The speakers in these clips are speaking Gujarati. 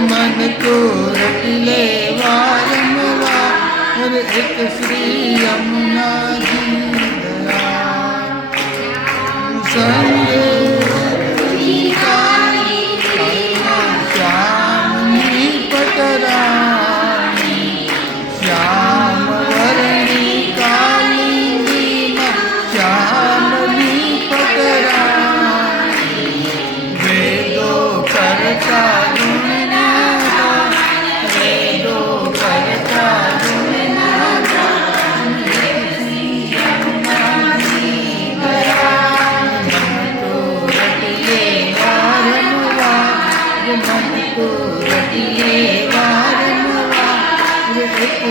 मन को रट ले वारंवार एक श्री यमुना जी दया संगे श्यामनी पटरानी श्याम वर्णी काली श्यामनी पटरानी वेदो करता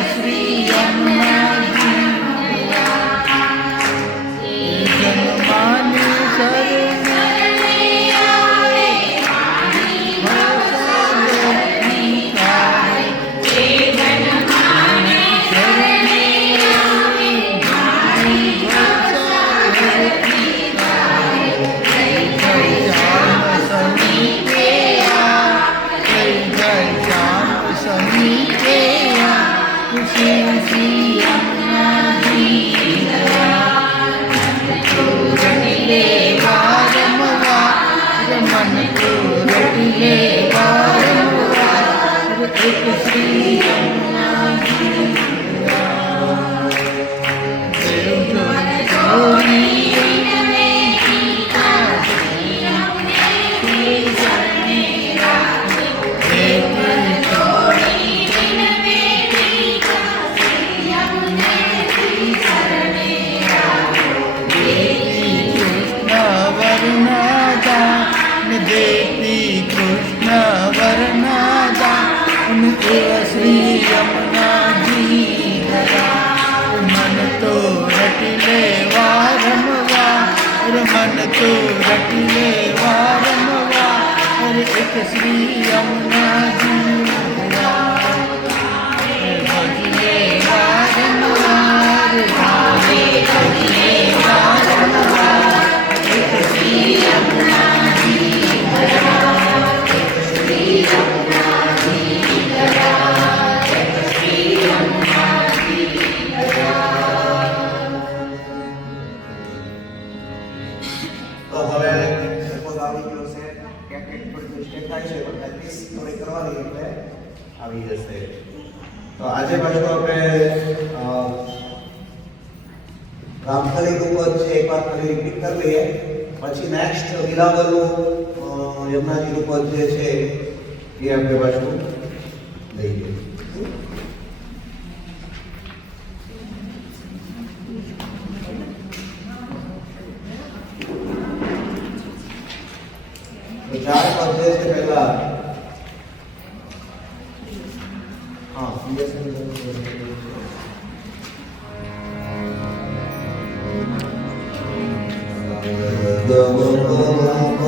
श्री यमुना जी जनमाने श्री यमुना जी दया मन तो रट ले वारंवार मन तो रट ले वारंवार एक श्री यमुना जी दया भजले वारंवार भजले वारंवार एक श्री यमुना जी दया श्री यमुना तो आज पाछू આપણે રામકલી રૂપ છે એક વાર ફરી રિપીટ કરી લઈએ પછી નેક્સ્ટ વિલાવલનું યમુનાજી રૂપ જે છે એ આપણે પાછું લઈએ તો ચાર પદ જે છે પહેલા हाँ Mama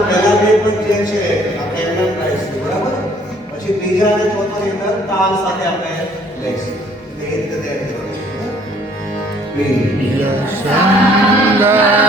તો પહેલા બે પણ જે છે આપણે એમને ગાઈશું, બરાબર? પછી ત્રીજા અને ચોથાની અંદર તાલ સાથે આપણે લઈશું. એટલે એ રીતે તૈયાર કરવાનું. પ્રિય સંગર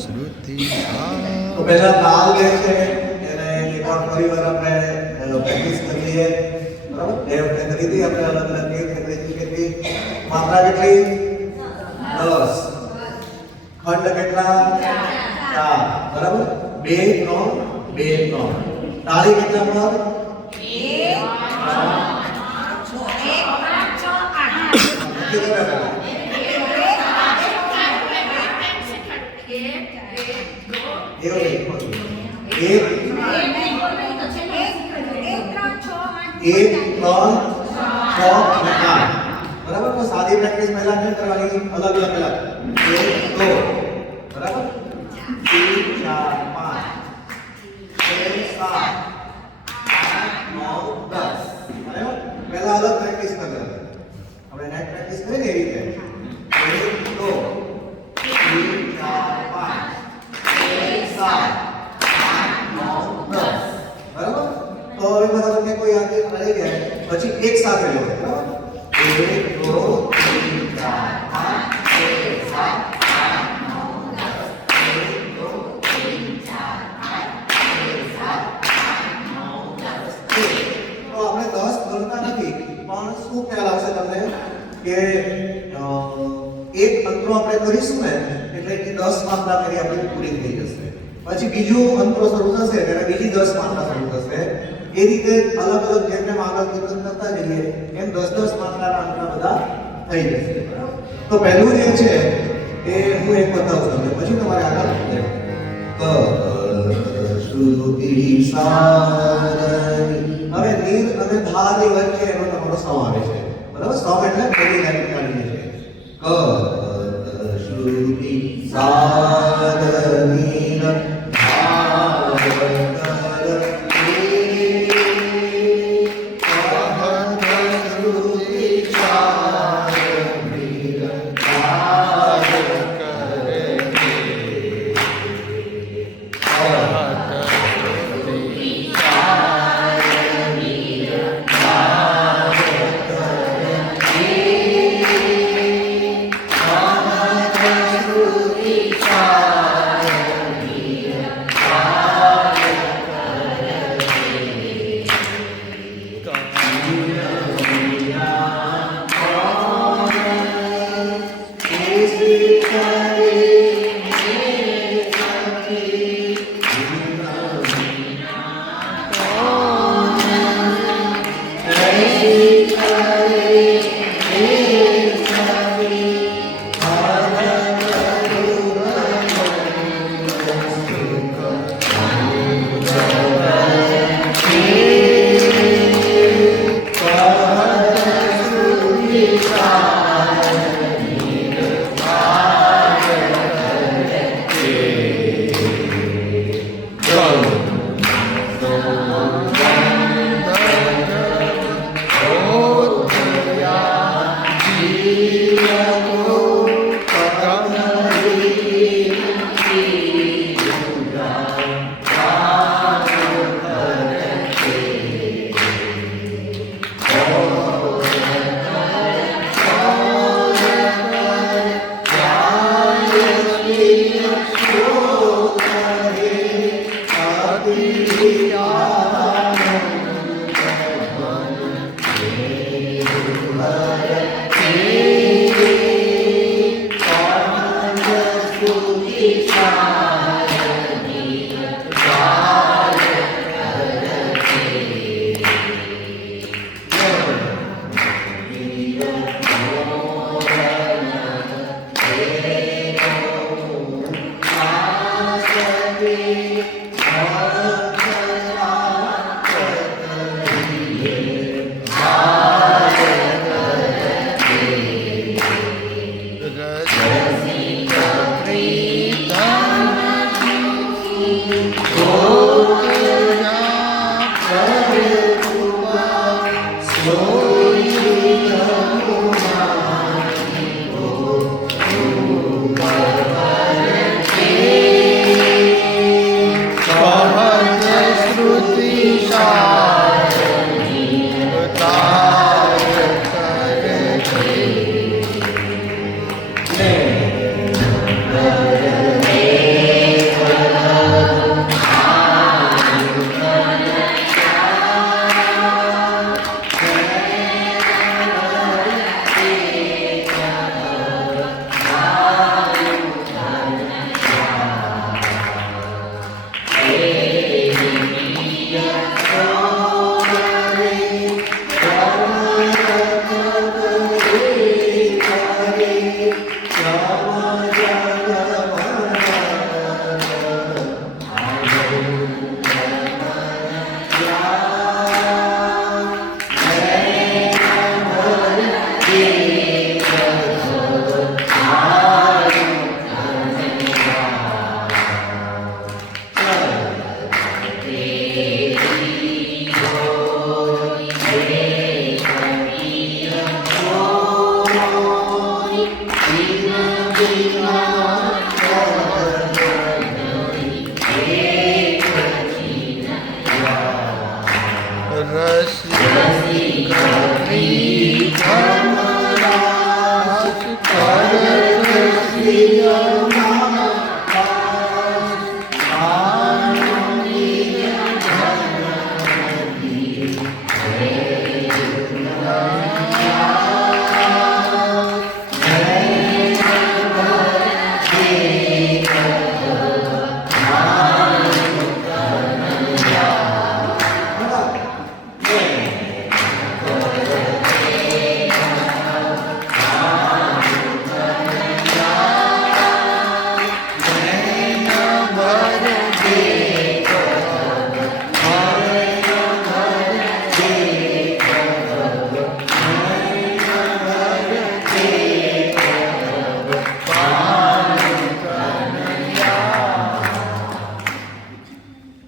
શ્રુતિ તો પહેલા તાલ જે છે એને એકવાર ફરીવાર આપણે પ્રેક્ટિસ કરી લઈએ. બરાબર? એ વખતે કરી હતી આપણે અલગ અલગ કેટલી માત્રા કેટલી 10, ખંડ કેટલા 4. બરાબર? 2 3 2 3. તાળી કેટલા પર 1 3 6 અને 8. બરાબર? તો સાદી પ્રેક્ટિસ પહેલા નહીં કરવાની, અલગ અલગ પહેલા 1 2. બરાબર? 3 4 5 6 7 8 9 10. બરાબર? પહેલા અલગ પ્રેક્ટિસ કરવાની. આપણે નેટ પ્રેક્ટિસ કરીએ ને એ રીતે 1 2 3 4 5 6 7 8 9 10. બરાબર? તો હવે બધા તમને કોઈ યાદ રહી ગયા પછી એક સાથે લો. બરાબર? 1 2 3 4 5 6 7 8 9 10. 1 2 3 4 5 6 7 8 9 10. તો આપણે 10 ગણતા નથી પણ શું ખ્યાલ આવશે તમને કે એક અંતરો આપણે કરીશું ને એટલે કે 10 માત્રા કરી આપણી પૂરી થઈ જશે. પછી બીજું અંતરો શરૂ થશે ત્યારે બીજી 10 માત્રા શરૂ થશે. એ રીતે અલગ અલગ જેમ જેમ આગળ કીર્તન કરતા જઈએ એમ 10 માત્રાના અંતરા બધા થઈ જશે. બરાબર? તો પહેલું જે છે એ હું એક બતાવું તમને પછી તમારે આગળ શ્રુતિ સારની. હવે નીર અને ધારની વચ્ચે એનો તમારો સમ આવે છે. બરાબર? સમ એટલે પહેલી લાઈન કાઢીએ છે શ્રુતિ સારની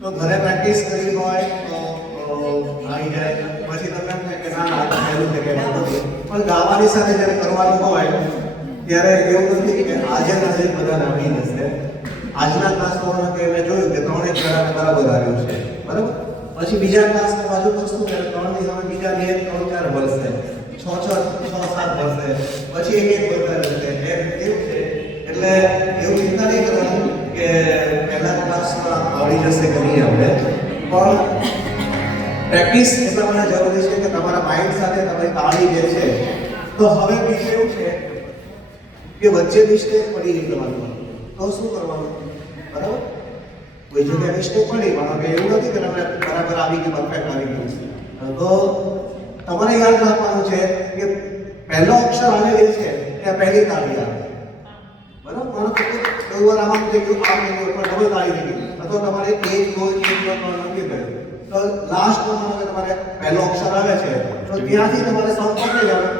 તો ઘરે પ્રેક્ટિસ કરી હોય તો આવી જાય, પછી તમને એમ થાય કે ના ના પહેલું છે કે પણ ગાવાની સાથે જ્યારે કરવાનું હોય ત્યારે એવું નથી કે આજે બધાને આવડી જશે. આજના ક્લાસમાં કે મેં જોયું કે 3 જણાને બરાબર આવ્યું છે, બરાબર. પછી બીજા ક્લાસમાં બાજુ વસ્તુ કે 3 ની સામે બીજા 2 3 4 વર્ષે 6 7 વર્ષે પછી એક વર્ષે એવું છે. એટલે એવું ચિંતા નહીં કરવાનું કે પહેલા ક્લાસમાં આવડી જશે કે નહીં આવડે, પણ પ્રેક્ટિસ એટલા માટે જરૂરી છે કે તમારા માઇન્ડ સાથે તમારી તાળી જે છે. તો હવે બીજું એવું છે કે વચ્ચે મિસ્ટેક પડી ગઈ તમારી, તો શું કરવાનું? બરાબર, કોઈ જગ્યાએ મિસ્ટેક પડી, માનો કે એવું નથી કે તમે બરાબર આવી ગયું, પરફેક્ટ આવી ગયું, તો તમારે યાદ રાખવાનું છે કે પહેલો અક્ષર આવે જે છે ત્યાં પહેલી તાળી આવે, બરાબર. માનો કે કોઈ વાર આમ થઈ ગયું, આમ થઈ ગયું, ડબલ તાળી થઈ ગઈ, અથવા તમારે એક નથી ગયું, તો લાસ્ટમાં માનો કે તમારે પહેલો અક્ષર આવે છે તો ત્યાંથી તમારે સોલ્વ કરી લેવાનું,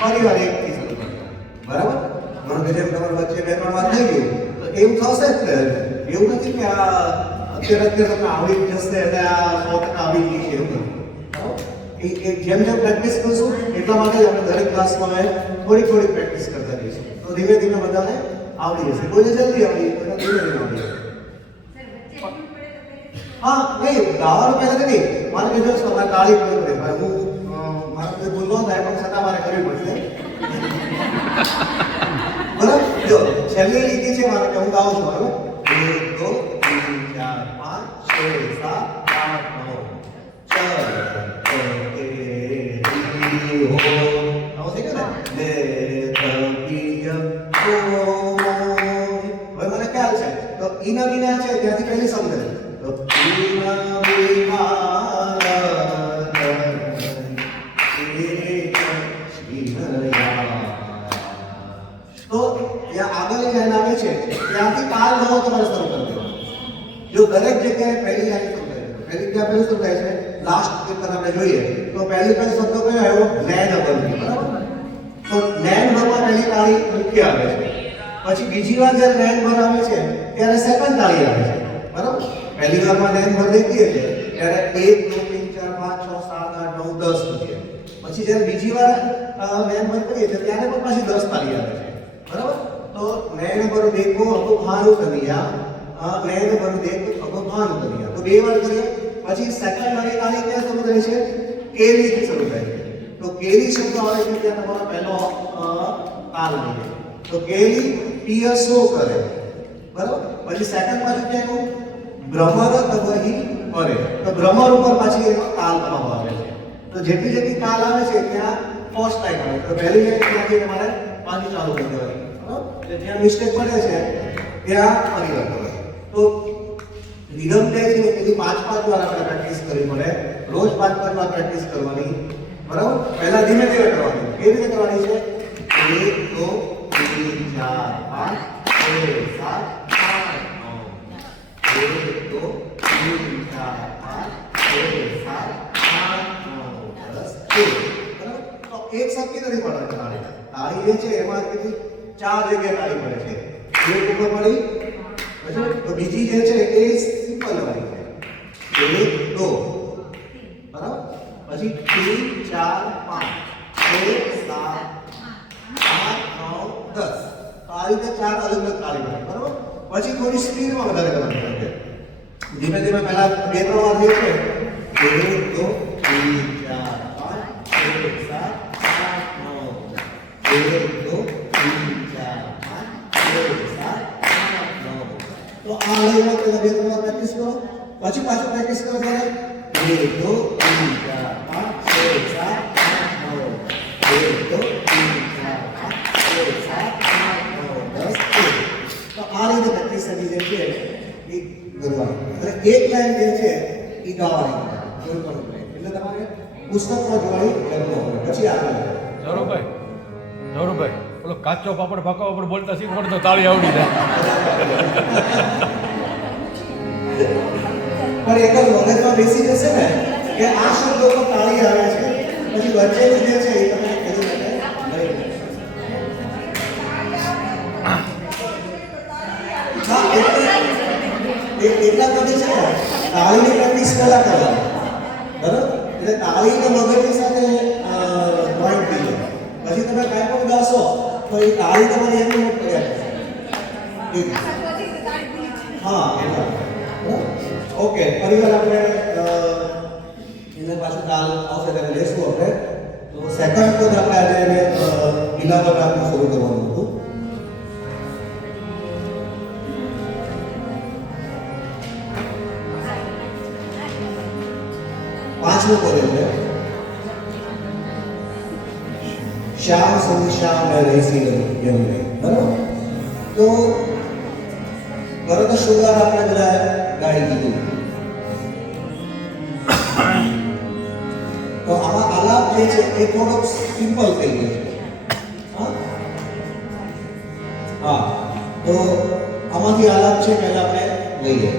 ફરીવાર એકથી શરૂ કરવાનું, બરાબર. માનો કે જેમ તમારે વચ્ચે 2-3 વાર થઈ ગયું તો એવું થશે જ. એવું નથી કે આ અત્યારે તમને આવડી જશે એટલે આ 100% આવડી ગઈ છે, એવું નથી. જેમ જેમ પ્રેક્ટિસ કરશું એટલા માટે આપણે દરેક ક્લાસમાં થોડી પ્રેક્ટિસ કરતા રહીશું, તો ધીમે ધીમે બધાને આવડી જશે. કોઈને જલ્દી આવડી, કોઈને ધીમે ધીમે આવડી જશે. હા, નહીં ગાવાનું પહેલાં નહીં, મારે કે જો તમારે તાળી કરવી પડે, હું મારે કોઈ ભૂલ ન થાય પણ છતાં મારે કરવી પડશે, બરાબર. જો છેલ્લી લીટી છે મારે કે હું ગાઉં છું, બરાબર. 1 2 3 4 5 6 7 8 9 10 11 12 13 14 15 16 17 18 19 20 હવે મને ખ્યાલ છે તો ઈના વિના છે ત્યાંથી પહેલી સમજે તો ઈના વિના તો ત્યાં આગળની લાઈન આવે છે ત્યાંથી તાલ નવો તમારે શરૂ કરી દેવાનો. જો દરેક જગ્યાએ પહેલી લાઈન સમજાય, પહેલી ક્યાં પહેલું સમજાય છે, લાસ્ટ પેપર આપણે જોઈએ તો પહેલી શબ્દ કયો આવ્યો? લેન્ડ બની, બરાબર. તો લેન્ડ ભરમાં પહેલી તાળી મુખ્ય આવે છે, પછી બીજી વાર જ્યારે લેન્ડ ભર આવે છે ત્યારે સેકન્ડ તાળી આવે છે, બરાબર. પહેલી વારમાં લેન્ડ ભર દેખીએ છે ત્યારે 1 2 3 4 5 6 7 8 9 10 સુધી, પછી જ્યારે બીજી વાર લેન્ડ ભર કરીએ છીએ ત્યારે પણ પાછી 10 તાળી આવે છે, બરાબર. તો લેન્ડ ભર દેખો અબ ભાनु કરિયા, લેન્ડ ભર દેખો અબ ભાनु કરિયા, તો 2 વાર કરીએ. પછી સેકન્ડ વાળી તાળી ક્યાં શરૂ થાય છે? કેલી થી શરૂ થાય છે. તો કેલી શબ્દ આવે છે ત્યાં તમારો પહેલો તાલ બને, તો કેલી પિયસો કરે, બરાબર. પછી સેકન્ડ બાજુ ક્યાંનું? ભ્રમર તબહી કરે, તો ભ્રમર ઉપર પાછી એનો તાલ કરવામાં આવે છે. તો જેટલી જેટલી તાલ આવે છે ત્યાં ફર્સ્ટ ટાઈમ આવે, તો પહેલી લાઈન ત્યાંથી તમારે પાછી ચાલુ કરી દેવાની, બરાબર. એટલે જ્યાં મિસ્ટેક પડે છે ત્યાં ફરી વાર. તો રિધમ જે છે એની 5-5 વાર આપણે પ્રેક્ટિસ કરવી પડે, રોજ 5-5 વાર પ્રેક્ટિસ કરવાની, બરાબર. પહેલા ધીમે ધીમે કરવાની. કેવી રીતે કરવાની છે? 1 2 3 4 5 6 7 8 9 1 2 3 4 5 6 7 8 9 10 11, બરાબર. તો એક સાથે નથી પડવાની તાળી. તાળી જે છે એમાં કેટલી 4 જગ્યાએ તાળી પડે છે. એક ઉપર પડી, તો બીજી જે છે એ સિમ્પલ વાળી છે 1 2, બરાબર. પછી 3 4 5 6 7 8 9 10, આ રીતે 4 અલગ અલગ તાળી પડે, બરાબર. પછી થોડી સ્પીડમાં વધારે કરવાની છે. ધીમે ધીમે પહેલા 2-3 વાર જે છે 1 2 3 4 5 6 7 8 9 1 2 3 4 5 6 7 8 9. તો આ લેવલ પહેલા 2-3 વાર પ્રેક્ટિસ કરો, પછી પાછું પ્રેક્ટિસ કરો ત્યારે 1 2 3 4 5 6 7 8 9 1 2 3 4 5 6 7 8 9 10 11. તો આ રીતે પ્રેક્ટિસ કરી જે છે એ કરવાની, અને એક લાઈન જે છે એ ગાવાની, કોઈ પણ લાઈન. એટલે તમારે પુસ્તકમાં જોવાની જરૂર પડે. પછી આગળ ધરુભાઈ પેલો કાચો પાપડ પાકો પાપડ બોલતા શીખવાડ તો તાળી આવડી જાય. પણ એક જ મગજમાં બેસી જશે ને કે આ શબ્દો પર તાળી આવે છે, પછી વચ્ચેનું જે છે એ તમે કેવી રીતે લઈ લેશો. હા, એટલા પછી છે ને તાળીની પ્રેક્ટિસ પહેલા કરવાની, બરાબર? એટલે તાળીને મગજની સાથે ડ્રોઈંગ થઈ જાય. પછી તમે કાંઈ પણ ગાશો તો એ તાળી તમારી એમની નોટ કર્યા કરશે. હા, ઓકે. ફરી વાર આપણે એને પાછું કાલ આવશે ત્યારે લેશું આપણે. તો સેકન્ડ પદ આપણે આજે બીલા પર આપણે શરૂ કરવાનું હતું. પાંચમું પદ એટલે શ્યામ સંગ શ્યામ મેં રહેસી એમ નહીં, બરાબર? તો ભરત શૃંગાર આપણે બધા ગાઈ દીધું. તો આમાં આલાપ જે છે એ થોડોક સિમ્પલ થઈ ગયો છે. હા, તો આમાંથી આલાપ છે પહેલા આપણે લઈએ.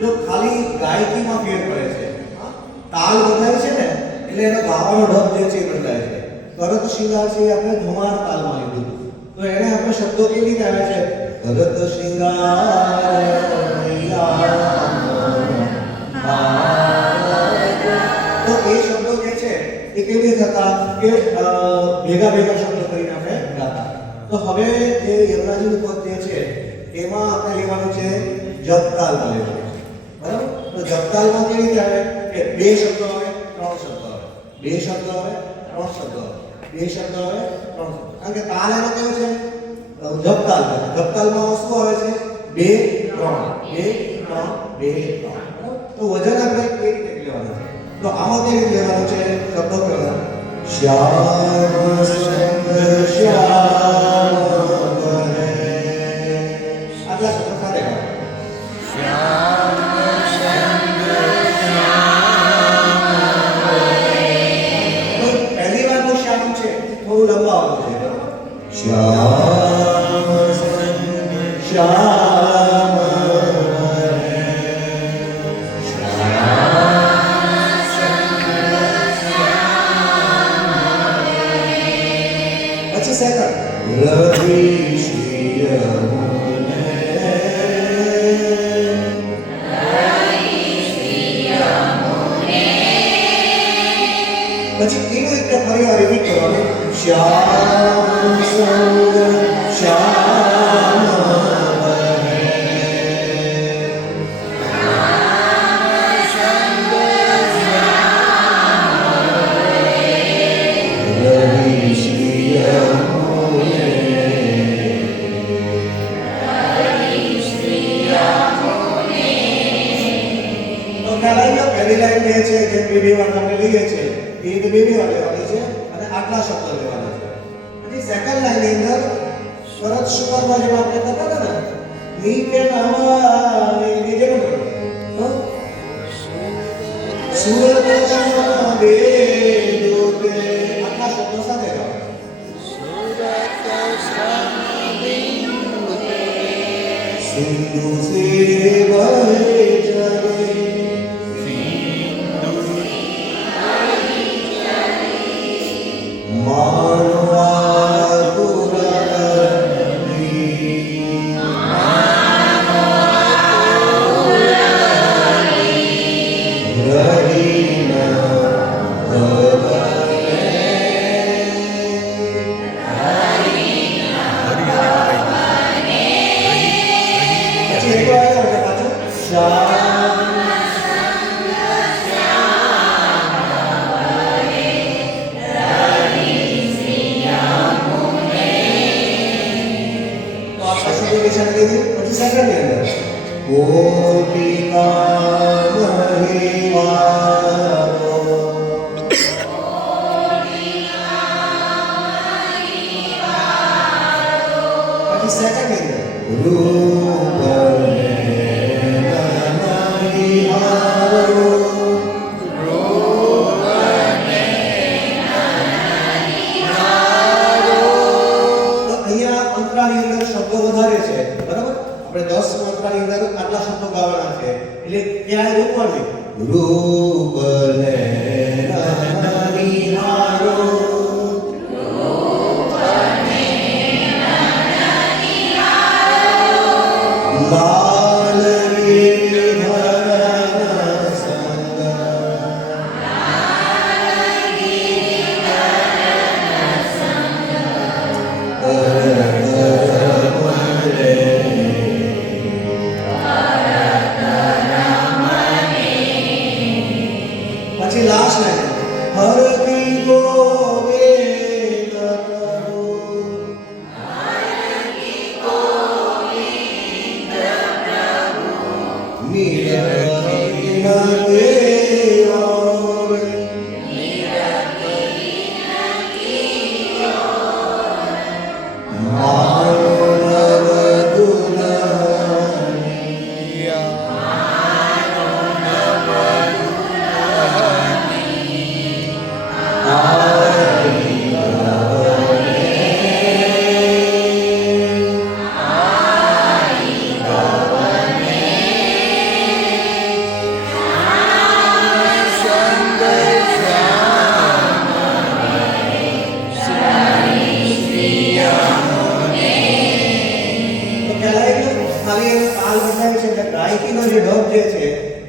જો ખાલી ગાયકીમાં ફેર પડે છે, તાલ બદલાય છે ને એટલે એનો ગાવાનો ઢબ જે છે એ બદલાય છે. કરત શૃંગાર છે એ આપણે ધુમાર તાલમાં લીધું હતું. તો એને આપણે શબ્દો કેવી રીતે આવે છે? કરત શૃંગાર તો એ શબ્દો જે છે એ કેવી રીતે હતા કે ભેગા ભેગા શબ્દો કરીને આપણે ગાતા. તો હવે જે યમરાજીનું પદ જે છે એમાં આપણે લેવાનું છે જપતાલમાં લેવાનું છે, બરાબર? તો જપતાલમાં કેવી રીતે આવે કે બે શબ્દો આવે, ત્રણ શબ્દો આવે, બે શબ્દો આવે, ત્રણ શબ્દો આવે, બે શબ્દો આવે, ત્રણ શબ્દો. કારણ કે તાલ એનો કેવો છે? જપતાલમાં. જપતાલમાં શું આવે છે? બે ત્રણ, બે ત્રણ, બે ત્રણ. તો વજન આપણે કેવી રીતે લેવાનું છે? તો આમાં કેવી રીતે લેવાનું છે? શબ્દો પહેલા શ્યામ સંગ શ્યામ પછી એનું એક ફરી વાર રિપીટ કરવાનું. શ્યામ સંગ શ્યામ પહેલી લાઈન જે છે જે બે વાર આપણે લઈએ છીએ એ રીતે બે વાર લેવાની છે અને આટલા શબ્દો લેવાના છે. અને સેકન્ડ લાઈન ની અંદર શરત શુક્રમાં જેમ આપણે કરતા હતા ને નીચે નામાં એ જેમ તો સુરત શમાં બે દોતે આટલા શબ્દો સાથે ગાઓ. સિંધુ સે વહે અહીંયા અંતરાની અંદર શબ્દો વધારે છે, બરાબર? આપણે 10 અંતરાની અંદર આટલા શબ્દો ગાવાના છે, એટલે ત્યાં રોકવાનું નહીં. રૂપને નિહારો, લાલ ગિરિધરના સંગ, પછી લાસ્ટ લાઈન હરકી ગોવિંદ પ્રભુ, ગાયકીનો જે ઢબ જે છે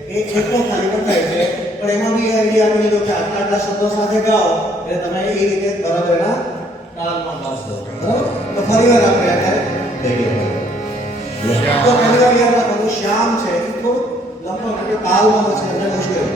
એ એકલો ખાલી બતાવે છે, પણ એમાં બી આઈડિયા આપી દીધો કે આટલા શબ્દો સાથે ગાઓ એટલે તમે એ રીતે બરાબર એના તાલમાં ગાશો, બરાબર? તો ફરી વાર આપણે આને લઈએ. તો પહેલી વાર યાદ રાખવાનું શ્યામ છે એ થોડું લંબો એટલે તાલમાં છે એટલે મુશ્કેલ.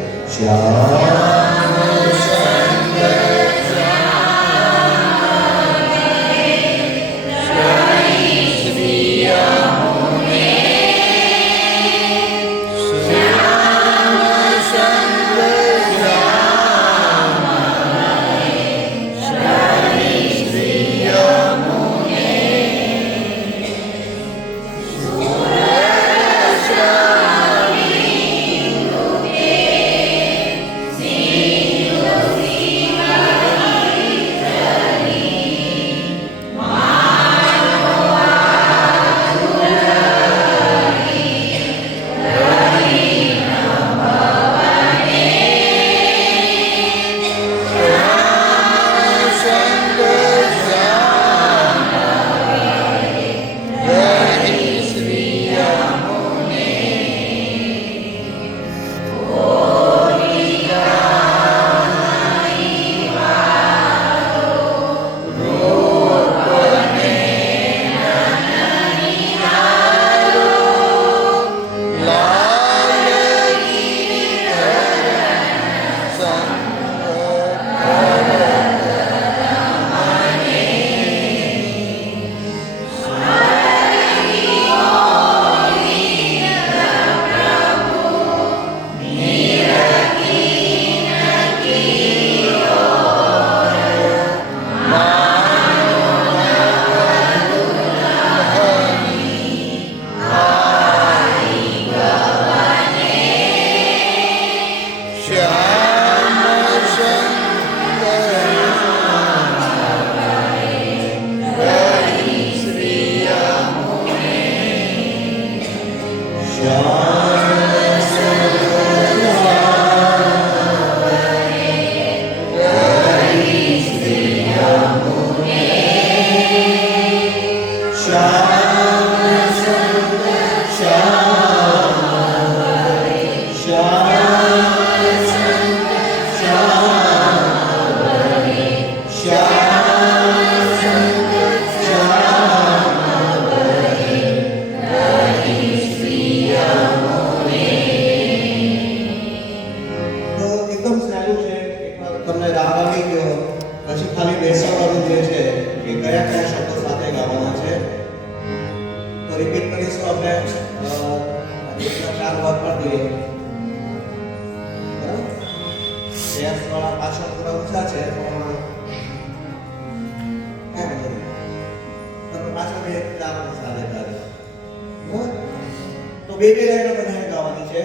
બે બે લાઈનો બધાને ગાવાની છે.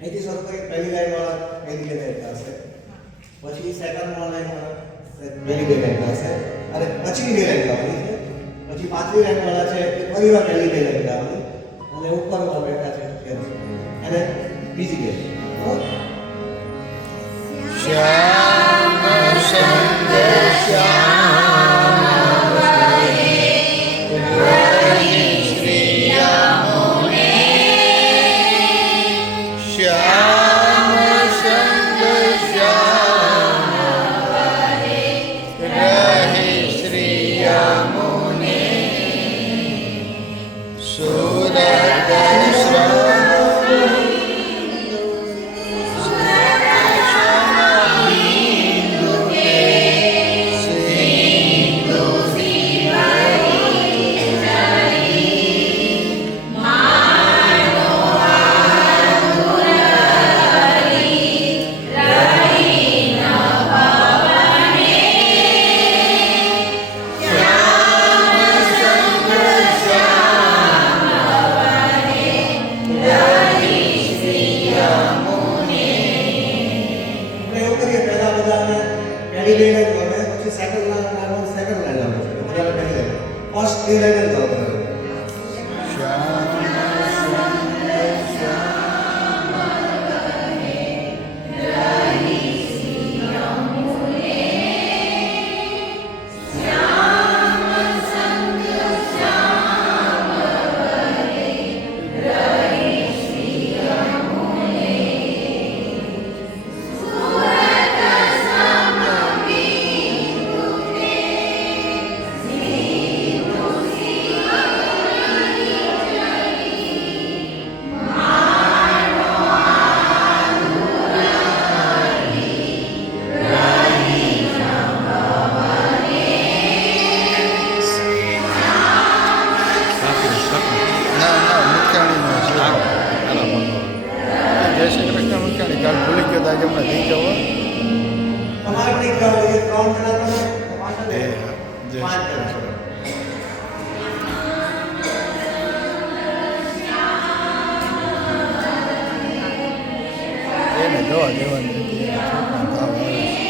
અહીંથી શરૂ કરી પહેલી લાઈન વાળા પહેલી બે લાઈન ગાશે, પછી સેકન્ડ લાઈન વાળા પહેલી બે લાઈન ગાશે, અને પછી બે લાઈન ગાવાની છે, પછી પાંચમી લાઈન વાળા છે એ ફરીવાર પહેલી બે લાઈન ગાવાની, અને ઉપર વાળા બેઠા છે એને બીજી બે. શ્યામ સુંદર શ્યામ રહી શ્રી યામોને, શ્યામ સુંદર શ્યામ રહી શ્રી યામોને, સુરત દવા દેવાની હતી એને છોકરાને તાવ આવે છે.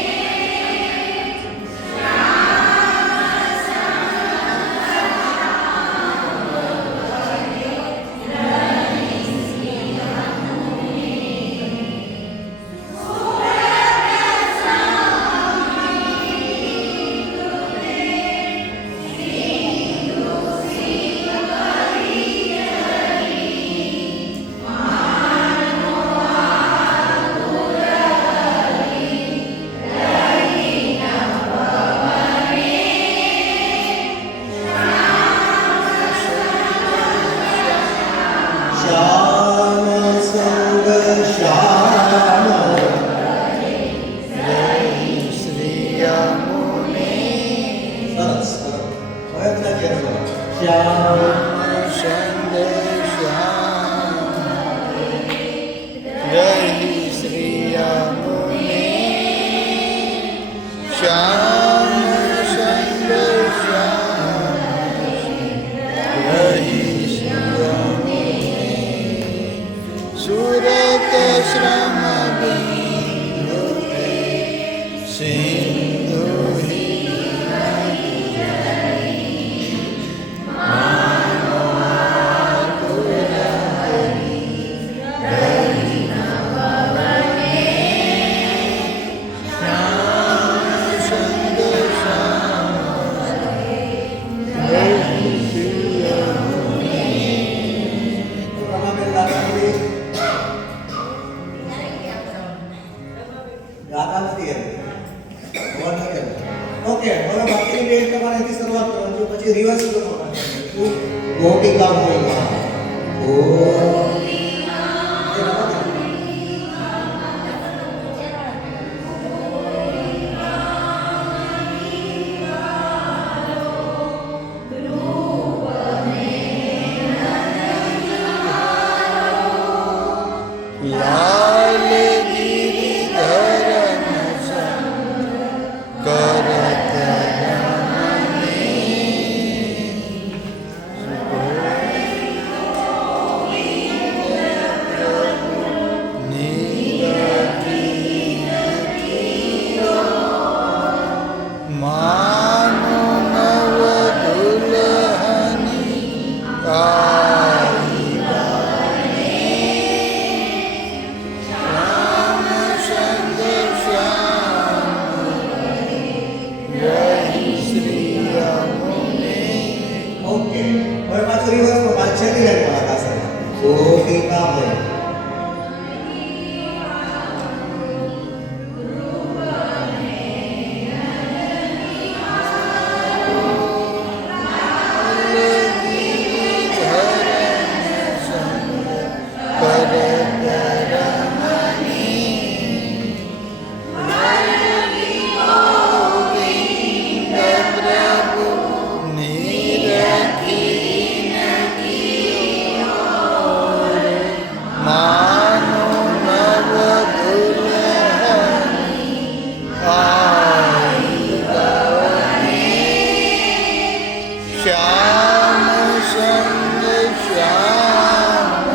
શ્યામ સંગ શ્યામ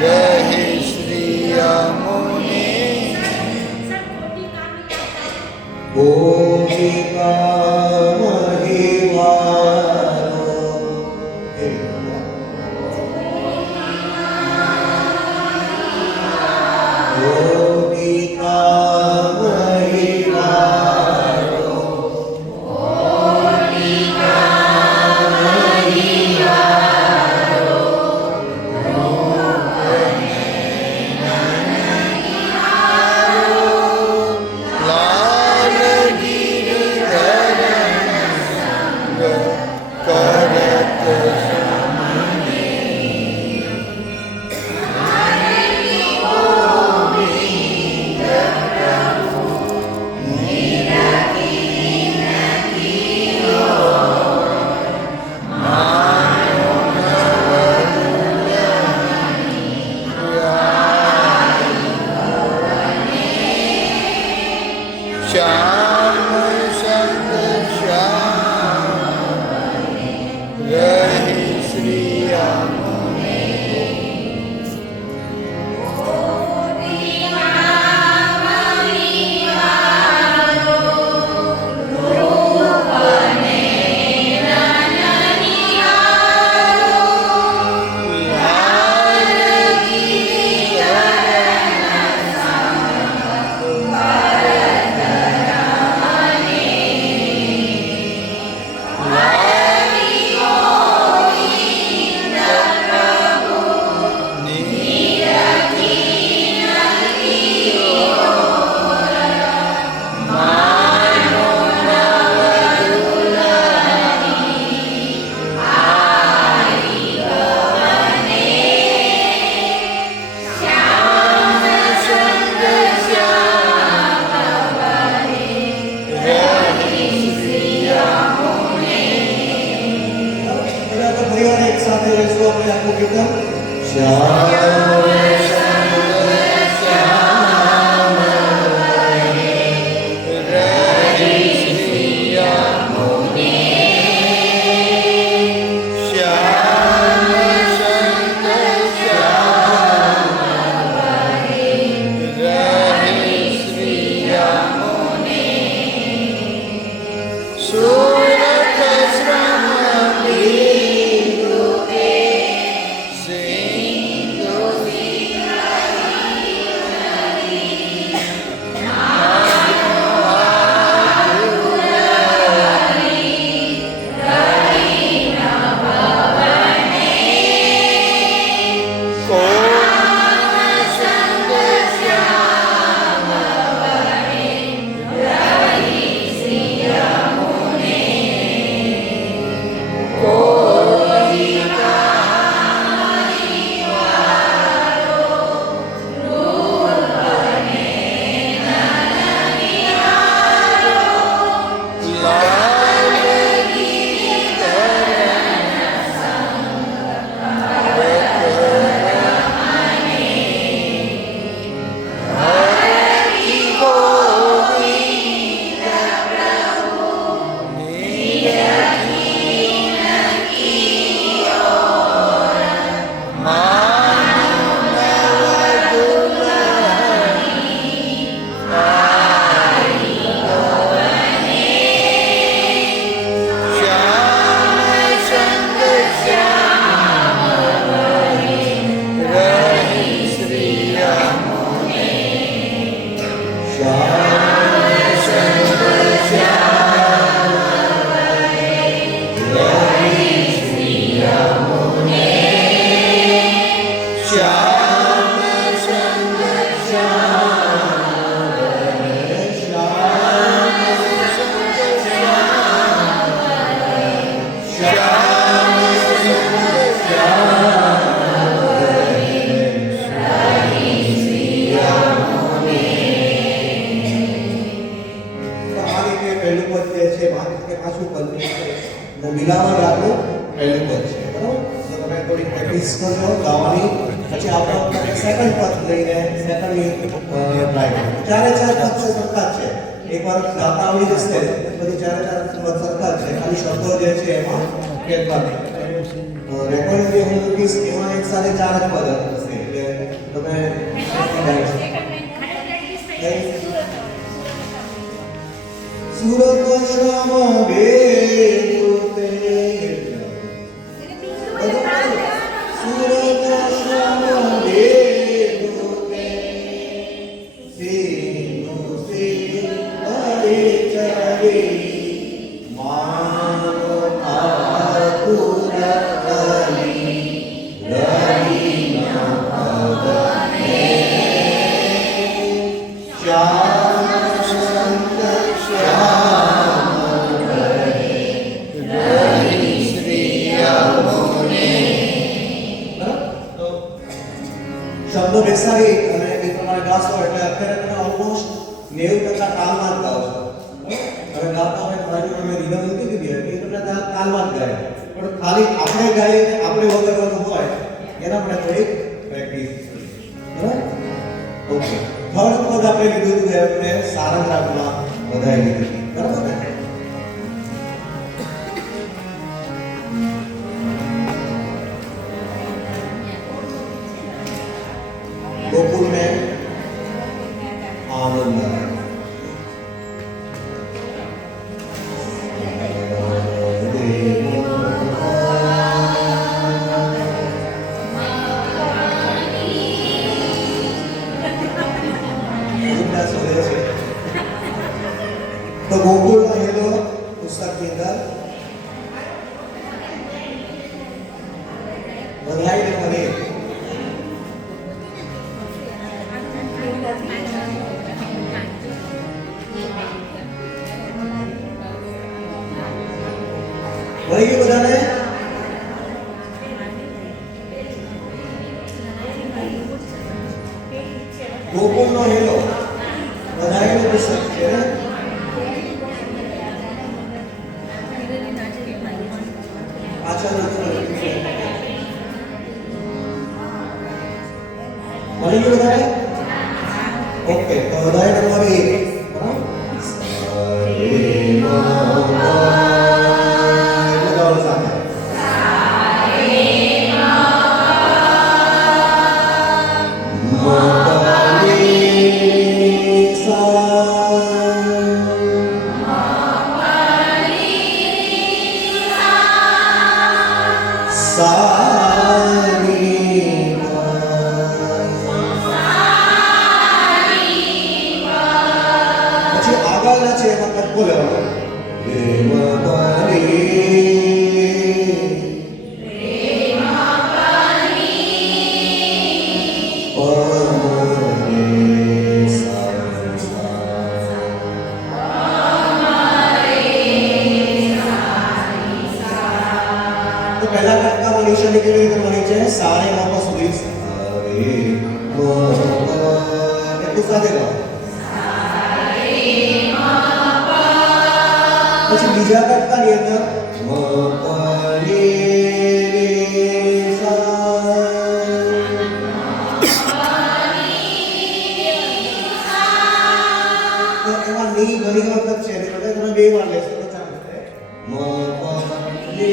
રહે શ્રી યમુને ગોપિકા મહિવારો ગોપિકા મહિવારો લાલ ગિરધર સંગ કરત શ્યામ સંગ શ્યામ રહે શ્રી યમુને પરિવાર એક સાથે રહેશું આપણે આખું કીર્તન શ્યામ મિલાવટ રાખવું પહેલું પદ છે બરાબર તો તમે થોડી પ્રેક્ટિસ કરજો ગાવાની પછી આપણા ઉપર સેકન્ડ પદ લઈને સેકન્ડની ટ્રાય ચારે ચાર પદ છે સરખા જ છે. એકવાર ગાતા આવડી જશે પછી ચારે ચાર પદ સરખા જ છે, ખાલી શબ્દો જે છે એમાં ફેરફાર રેકોર્ડિંગ જે હું મૂકીશ એમાં એક સાથે ચાર જ પદ હશે એટલે તમે સુરત શ્યામ બેરુતે સુરત શ્યામ બેરુતે સીનુ સી હરે ચરે માનો આતુર અલી રવિ નભને શ્યામ સંત શ્યામ કરે રવિ શ્રી યમુને. શબ્દો બેસાડી અને એ પ્રમાણે ગાશો એટલે અત્યારે તમે ઓલમોસ્ટ 90% તાલમાં જ ગાઓ છો. હવે ગાતા હોય બાજુ અમે રીધમ મૂકી દીધી હતી એ તમને તાલમાં જ ગાય, પણ ખાલી આપણે ગાઈએ આપણે વગાડવાનું હોય એના માટે થોડીક પ્રેક્ટિસ. બરાબર? ઓકે, થર્ડ પદ આપણે લીધું હતું આપણે સારંગ રાગમાં વધારી લીધી હતી. બરાબર ને? गोकुल में आनंद आया. तो गोकुल हेलो पुस्तक के अंदर बधाई ने बने वही बधाने गोकुल नो हेलो बधाई ने पुस्तक है अच्छा वही बधाने ओके तो बधाई नंबर 1 पहला कटका मनीषा ने केवी રીતે મળી છે સારે મોકો સુધી સારે મોકો એટલું સાથે ગાઓ સારે મોકો પછી બીજા કટકાની અંદર મોકો રે સા તો એમાં ની ઘણી વખત છે એટલે તમે બે વાર લેશો તો ચાલે મોકો રે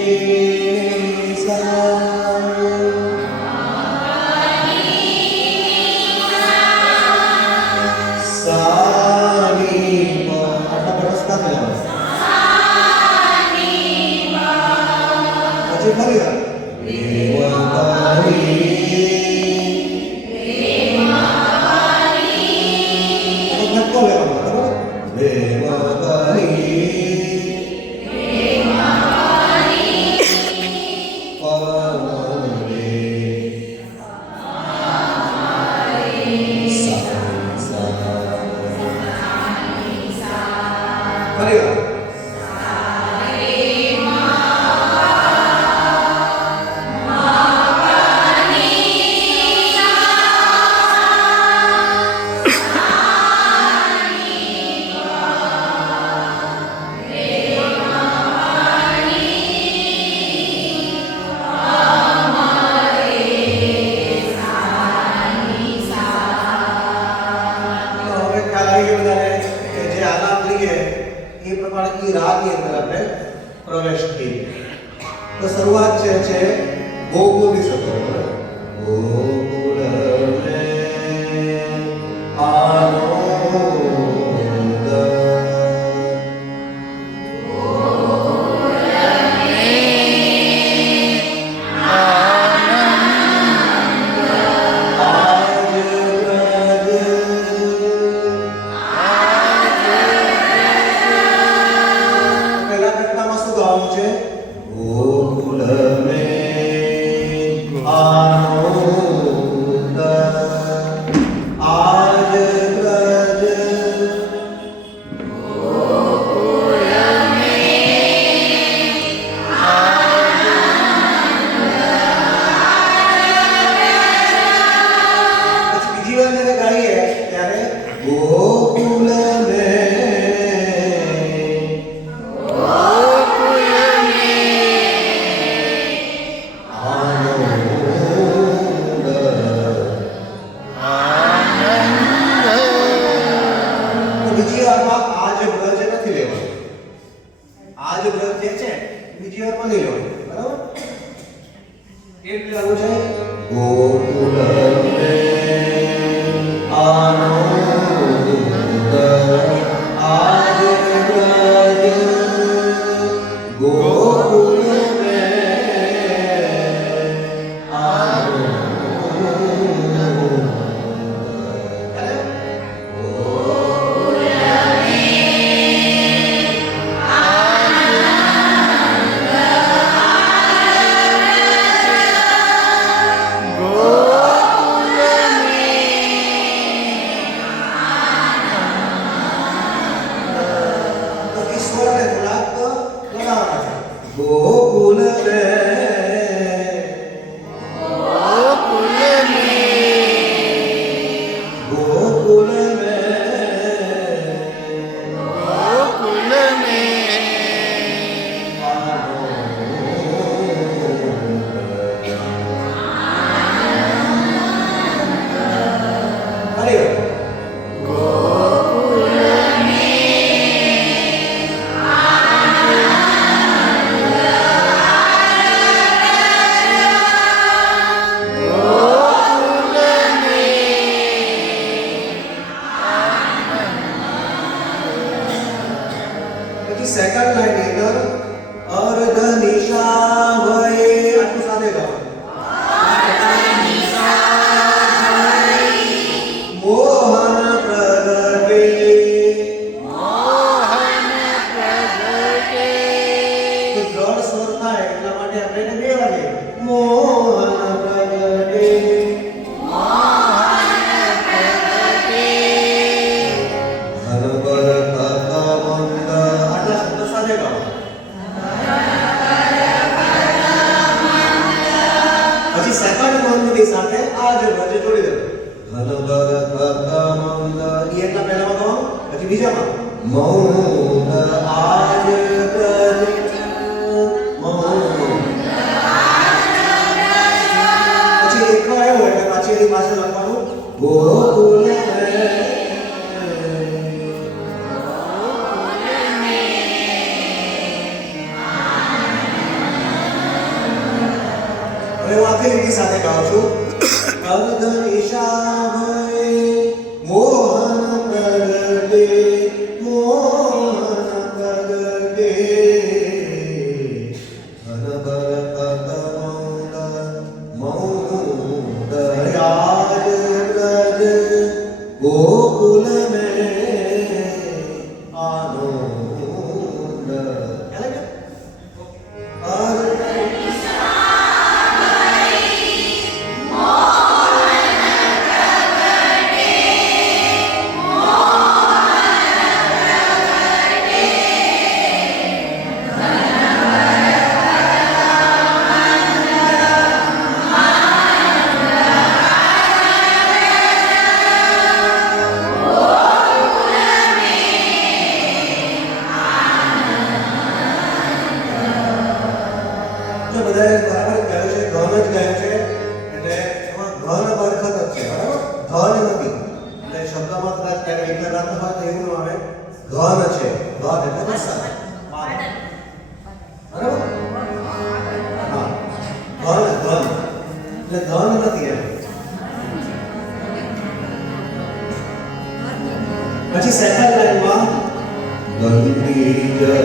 ખ્યાલ આવી ગયો બધાને કે જે આલાપ લઈએ એ પ્રમાણે એ રાગની અંદર આપણે પ્રવેશ થઈ. તો શરૂઆત છે ગોકુળની શબ્દો. ગોકુળ મેં આનંદ લગાતા હોય તો એવું આવે ઘન છે, ઘન એટલે વરસાદ. બરાબર? હા, ઘન ઘન એટલે ઘન નથી એમ. પછી સેકન્ડ લાઈનમાં ગંદી જન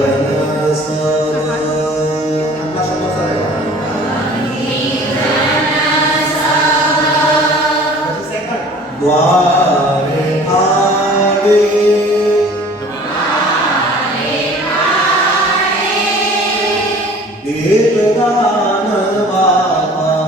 સર આટલા શબ્દો સરેલા. પછી સેકન્ડ દ્વારે આડે દેવ ગાન બાપા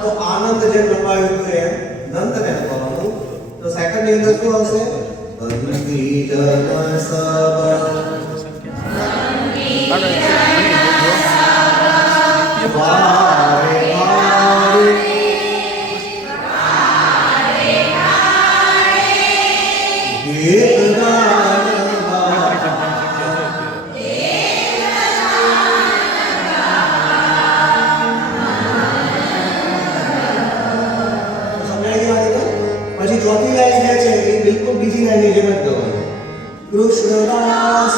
તો આનંદ જે લંબાયું હતું એમ નંદને લખવાનું. તો સેકન્ડ ની અંદર શું આવશે? બંદી જન સબ વારે વારે ગીત ગાન બાપા. પછી ચોથી લાઈન જે છે એ બિલકુલ બીજી લાઈનની જેમ જ ગવાય. કૃષ્ણદાસ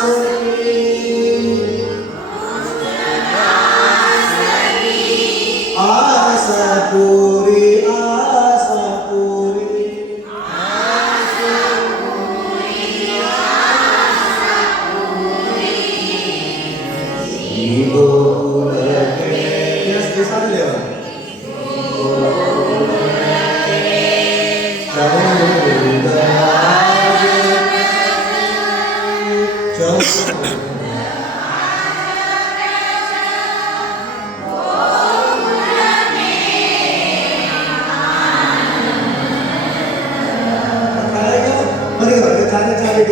આશા પૂરી આશા પૂરી ગોકુલ કે યસ દિશા લેવા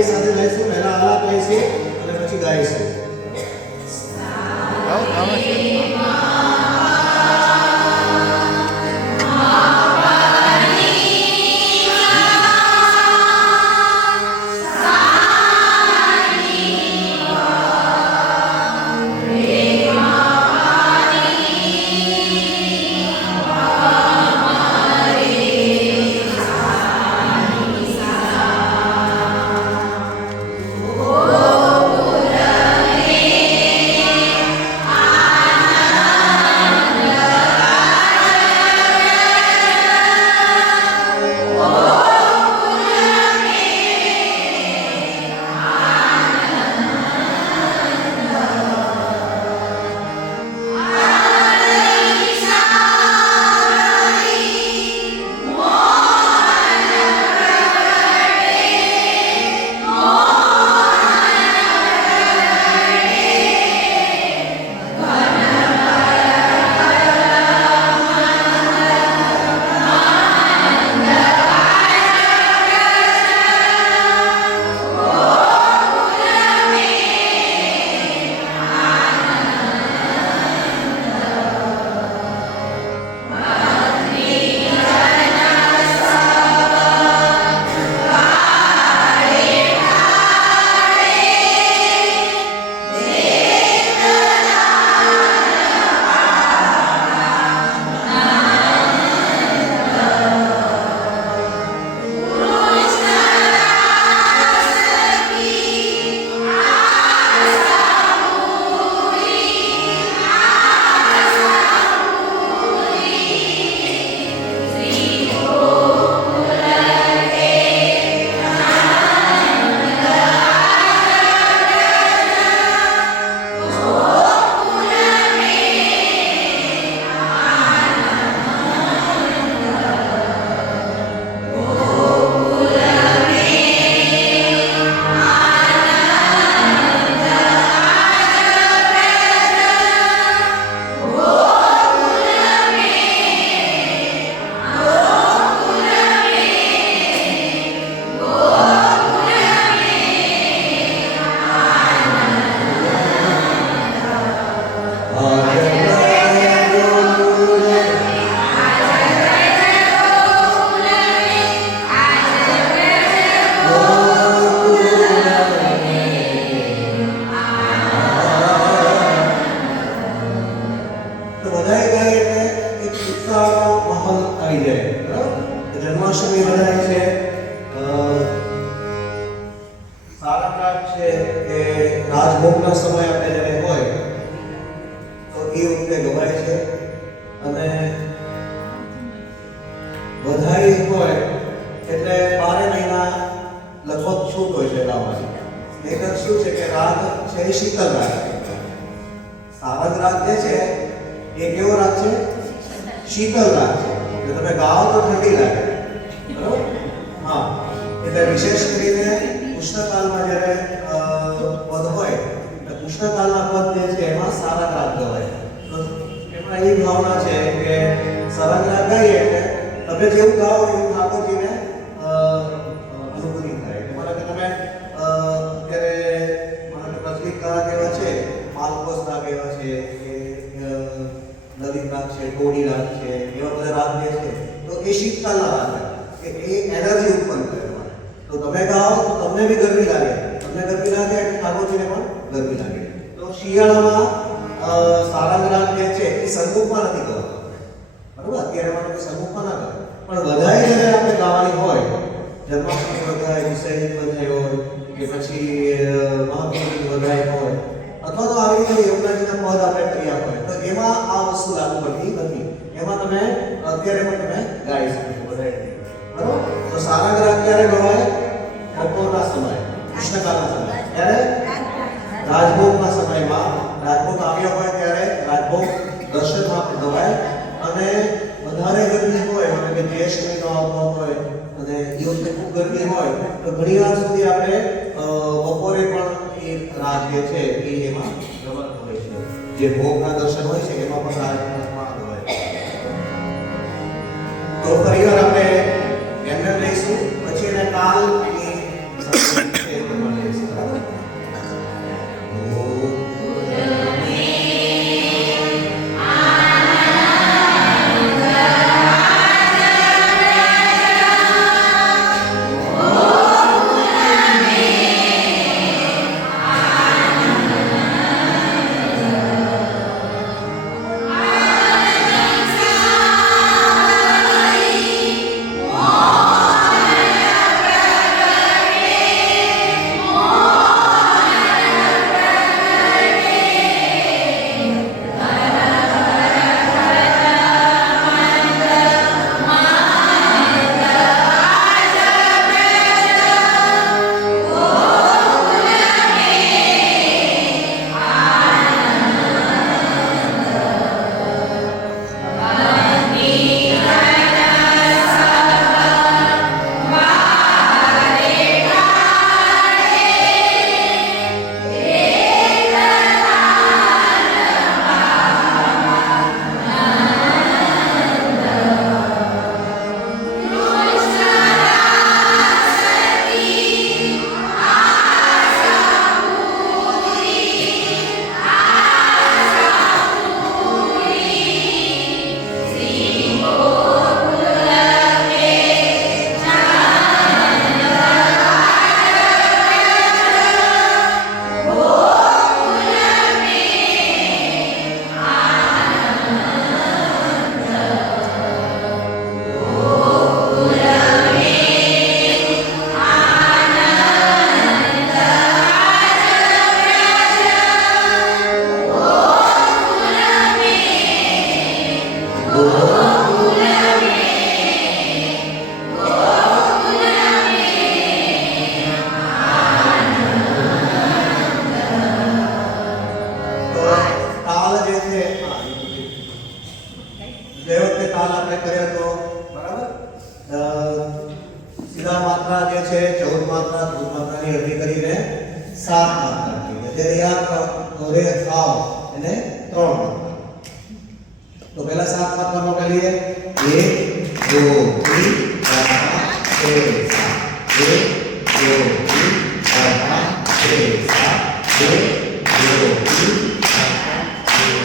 સાથે લઈશું, પહેલા આલાપ લઈશું અને પછી ગાઈશું. ભોગનો સમય આપણે જ્યારે હોય તો એ વખતે ગવાય છે. અને વધાઈ હોય એટલે 12 મહિના લગભગ છૂટ હોય છે ગાવાની. એક શું છે કે રાગ છે એ શીતળ રાગ છે. સારંગ રાગ જે છે એ કેવો રાગ છે? શીતળ રાગ છે. જો તમે ગાઓ તો ઠંડી લાગે, બરાબર? હા, એટલે વિશેષ કરીને ઉષ્ણકાળમાં જ્યારે પદ હોય તો ઉષ્ણકાળના પદ જે છે એમાં સારંગ રાગ ગવાય. તો એમાં એ ભાવના છે કે સારંગ રાગ ગાઈએ એટલે તમે જેવું ગાઓ એવું ઠાકોરજીને અનુભૂતિ થાય. એટલે કે તમે અત્યારે મને પ્રચલિત રાગ એવા છે, માલકોસ રાગ એવા છે, લલિત રાગ છે, ટોડી રાગ છે, એવા બધા રાગ જે છે તો એ શીતકાળના રાગ છે કે એ એનર્જી ઉત્પન્ન કરે. તો તમે ગાઓ તો તમને બી ગરમી લાગે, તમને ગરમી લાગે એટલે ઠાકોરજીને પણ ગરમી લાગે. તો શિયાળામાં સારંગ રાગ જે છે એ સન્મુખમાં નથી ગવાતો, બરોબર? અત્યારે મને કોઈ સન્મુખમાં ના કરે, પણ વધારે જ્યારે આપણે ગાવાની હોય, જન્માષ્ટમી વધાય, વિસર્જન વધાય હોય કે પછી મહાપ્રભુની વધાય હોય, અથવા તો આવી રીતે યમુનાજીના પદ આપણે કર્યા હોય, તો એમાં આ વસ્તુ લાગુ પડતી નથી. એમાં તમે અત્યારે પણ તમે ગાઈ શકો છો વધારે, બરોબર? તો સારંગ રાગ ક્યારે ગવાય? બપોરના સમયે, ઉષ્ણકાળના સમયે. ત્યારે રાજભોગના સમયમાં, રાજભોગ આવ્યા હોય ત્યારે રાજભોગ દર્શનમાં પણ ગવાય. અને વધારે ગરમી હોય, એટલે કે જ્યેષ્ઠ મહિનો આવતો હોય અને એ વખતે ખૂબ ગરમી હોય તો ઘણી વાર સુધી આપણે બપોરે પણ એ રાગ જે છે એ એમાં ગવાતો હોય છે. જે ભોગના દર્શન હોય છે એમાં પણ રાજમાં ગવાય. તો ફરીવાર આપણે એમને લઈશું, પછી એને કાલની છે એ પ્રમાણે લઈશું, બરાબર? સીધા માત્રા જે છે 14 માત્રા, ધ્રુવ માત્રાની અરજી કરીને 7 માત્રા થઈ. એટલે યાદ રાખો રે સાવ અને 3 માત્રા. તો પહેલા 7 માત્રામાં કરીએ 1 2 3 4 5 6 7 1 2 3 4 5 6 7 1 2 3 4 5 6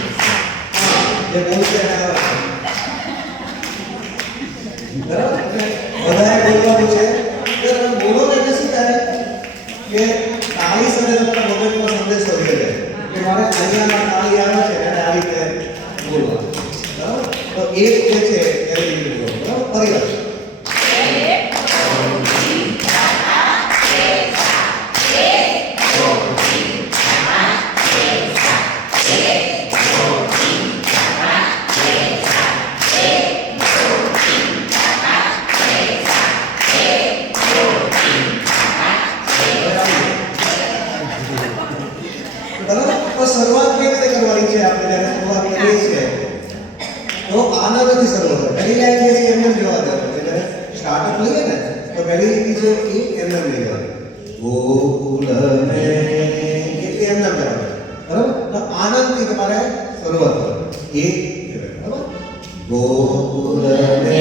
7 જે બોલશે બધાએ બોલવાનું છે. તો તમે બોલો એટલે શું થાય કે તાળી સાથે તમારા મગજમાં સંદેશ આવી જાય કે મારે અહીંયા તાળી આવે છે એટલે આવી રીતે બોલવાનું. બરાબર? તો એક જે છે એવી રીતે બોલો. બરાબર? ફરી વાર તો શરૂઆત કેવી રીતે કરવાની છે? આપણે જ્યારે શરૂઆત કરીએ છીએ તો આનંદથી શરૂ કરો. પહેલી લાઈન જે છે એમને જોવા દો. જ્યારે સ્ટાર્ટઅપ લઈએ ને તો પહેલી લીટી છે એ એમને લઈ જવાની. ગોકુલ મે એટલે એમને કહેવાય. બરાબર? તો આનંદથી તમારે શરૂઆત કરો. એ કહેવાય. બરાબર? ગોકુલ મે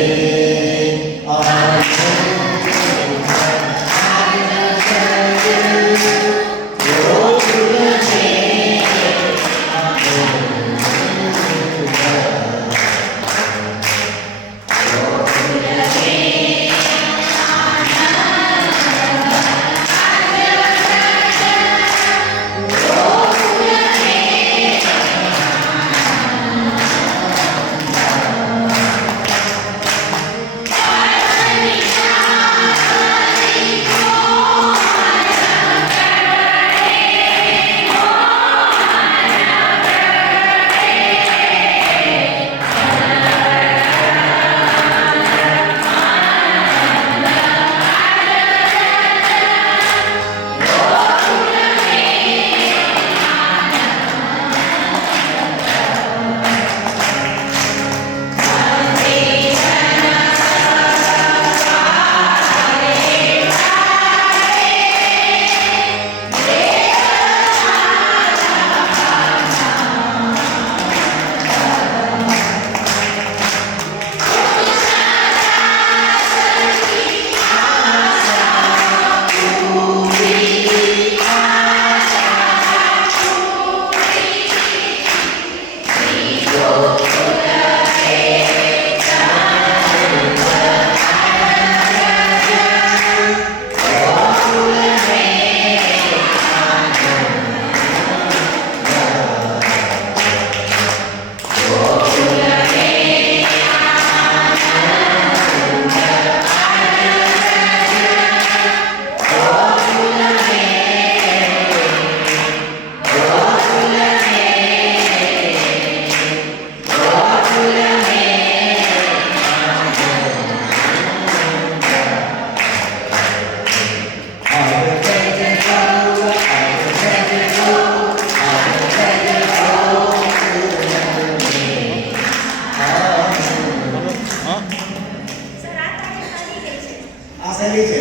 શૈલી છે.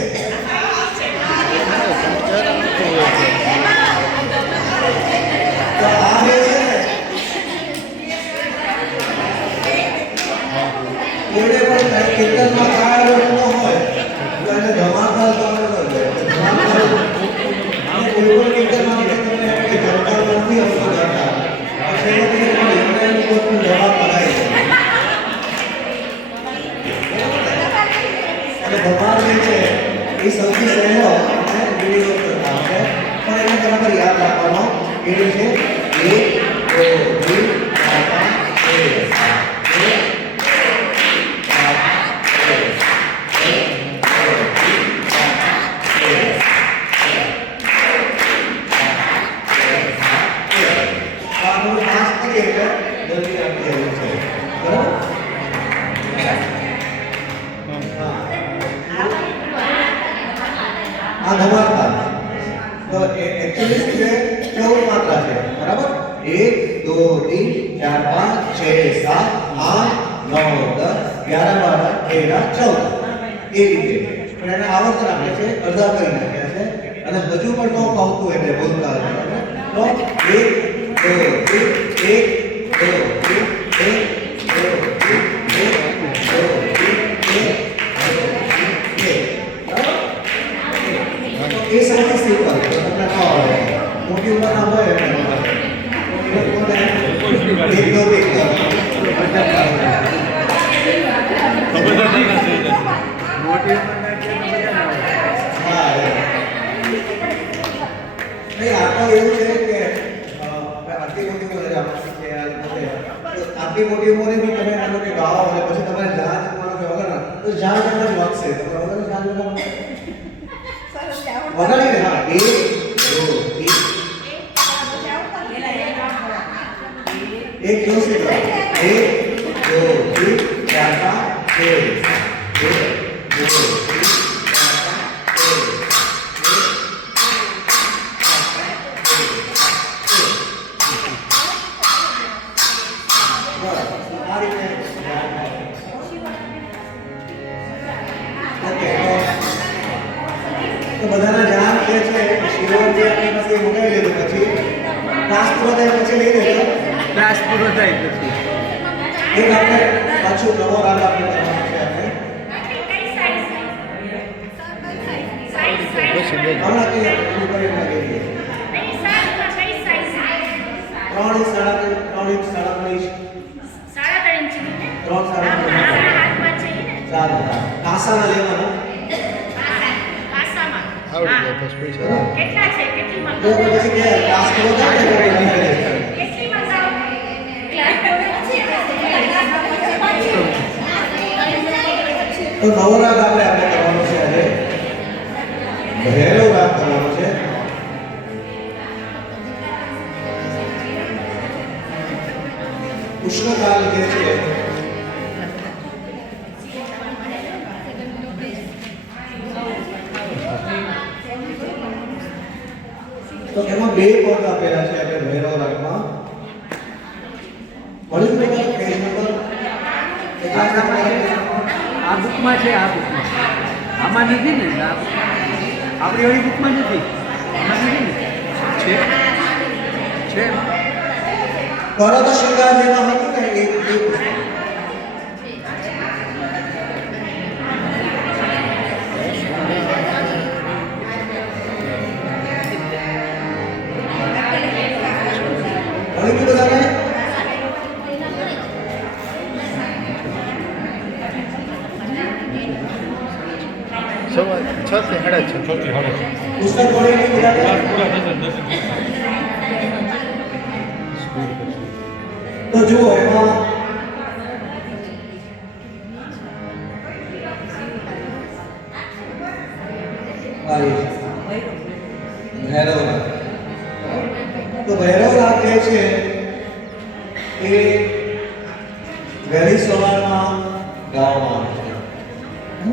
તો આ જે છે ને કોઈને પણ કીર્તનમાં કાળ ન હોય તો એને ધમાકા ચાલુ કરજો. કોઈ પણ કીર્તનમાં તમને કે ધમાકા નથી આવતો ગાતા પછી એને પણ કોઈ જવાબ પડાય છે. ધમાલ જે છે એ સૌથી સહેલો અને વિડીયો કરતા છે પણ એને બરાબર યાદ રાખવાનો એ છે 1 2 3 આ ધમાકા તો एक्चुअली છે 14 માત્રા છે. બરાબર? 1 2 3 4 5 6 7 8 9 10 11 12 13 14 એ રીતે પણ એને આવર્તન આપે છે અડધા કરી નાખ્યા છે અને હજુ પણ ન ફાવતું એટલે બોલતા તો 1 2 3 1 2 3 એ સૌથી સિમ્પલ તમને ન આવે મોટી ઉંમરના હોય એટલે આટલી મોટી ઉંમરે બી તમે આ લોકો ગાઓ અને પછી તમારે જાણ કરવાનો કે વગર તો જાણ તમને વાગશે તમે વગર જાણ વગાડીને હા 1 2 3 એક જોશી કરો 1 2 3 4 5 6 1 2 3 4 5 6 આ રીતે ઓકે તો બધાના ધ્યાન કે છે શિરોન જે આપણી પાસે મુકાવી લીધું પછી ક્લાસ પૂરો થાય પછી લઈ લેજો ક્લાસ પૂરો થાય પછી એક આપણે પાછું નવો રાગ આપણે કરવાનો છે આપણે હમણાં કઈ પૂરું કરીને લઈએ 3 ઇંચ 3.5 ઇંચ 3 કાસાના લેવાના આવડી જાય બસ પૈસા કેટલા છે કેટલી તો પછી કે ક્લાસ પૂરો થાય ને કેટલી મંગાવો ક્લાસ પૂરો તો નવો રાગ આપણે કરવાનો છે આજે ભૈરવ રાગ કરવાનો છે ઉષ્ણકાલ જે છે તો એમાં બે પદ આપેલા છે આપણે ભૈરવ રાગમાં વળી પેજ નંબર આ બુકમાં છે આ બુકમાં આમાં નથી ને આપણી ઓલી બુકમાં નથી આમાં નથી ને છે ભરત શૃંગાર જેમાં હતું ને એ વળી કે બધાને સવારે 6 થી 6:30 પુસ્તક વળી કે બધાને પૂરા થશે 10 તો જુઓ એમાં ભૈરવ રાગ તો ભૈરવ રાગ જે છે એ વહેલી સવારમાં ગાવામાં આવે છે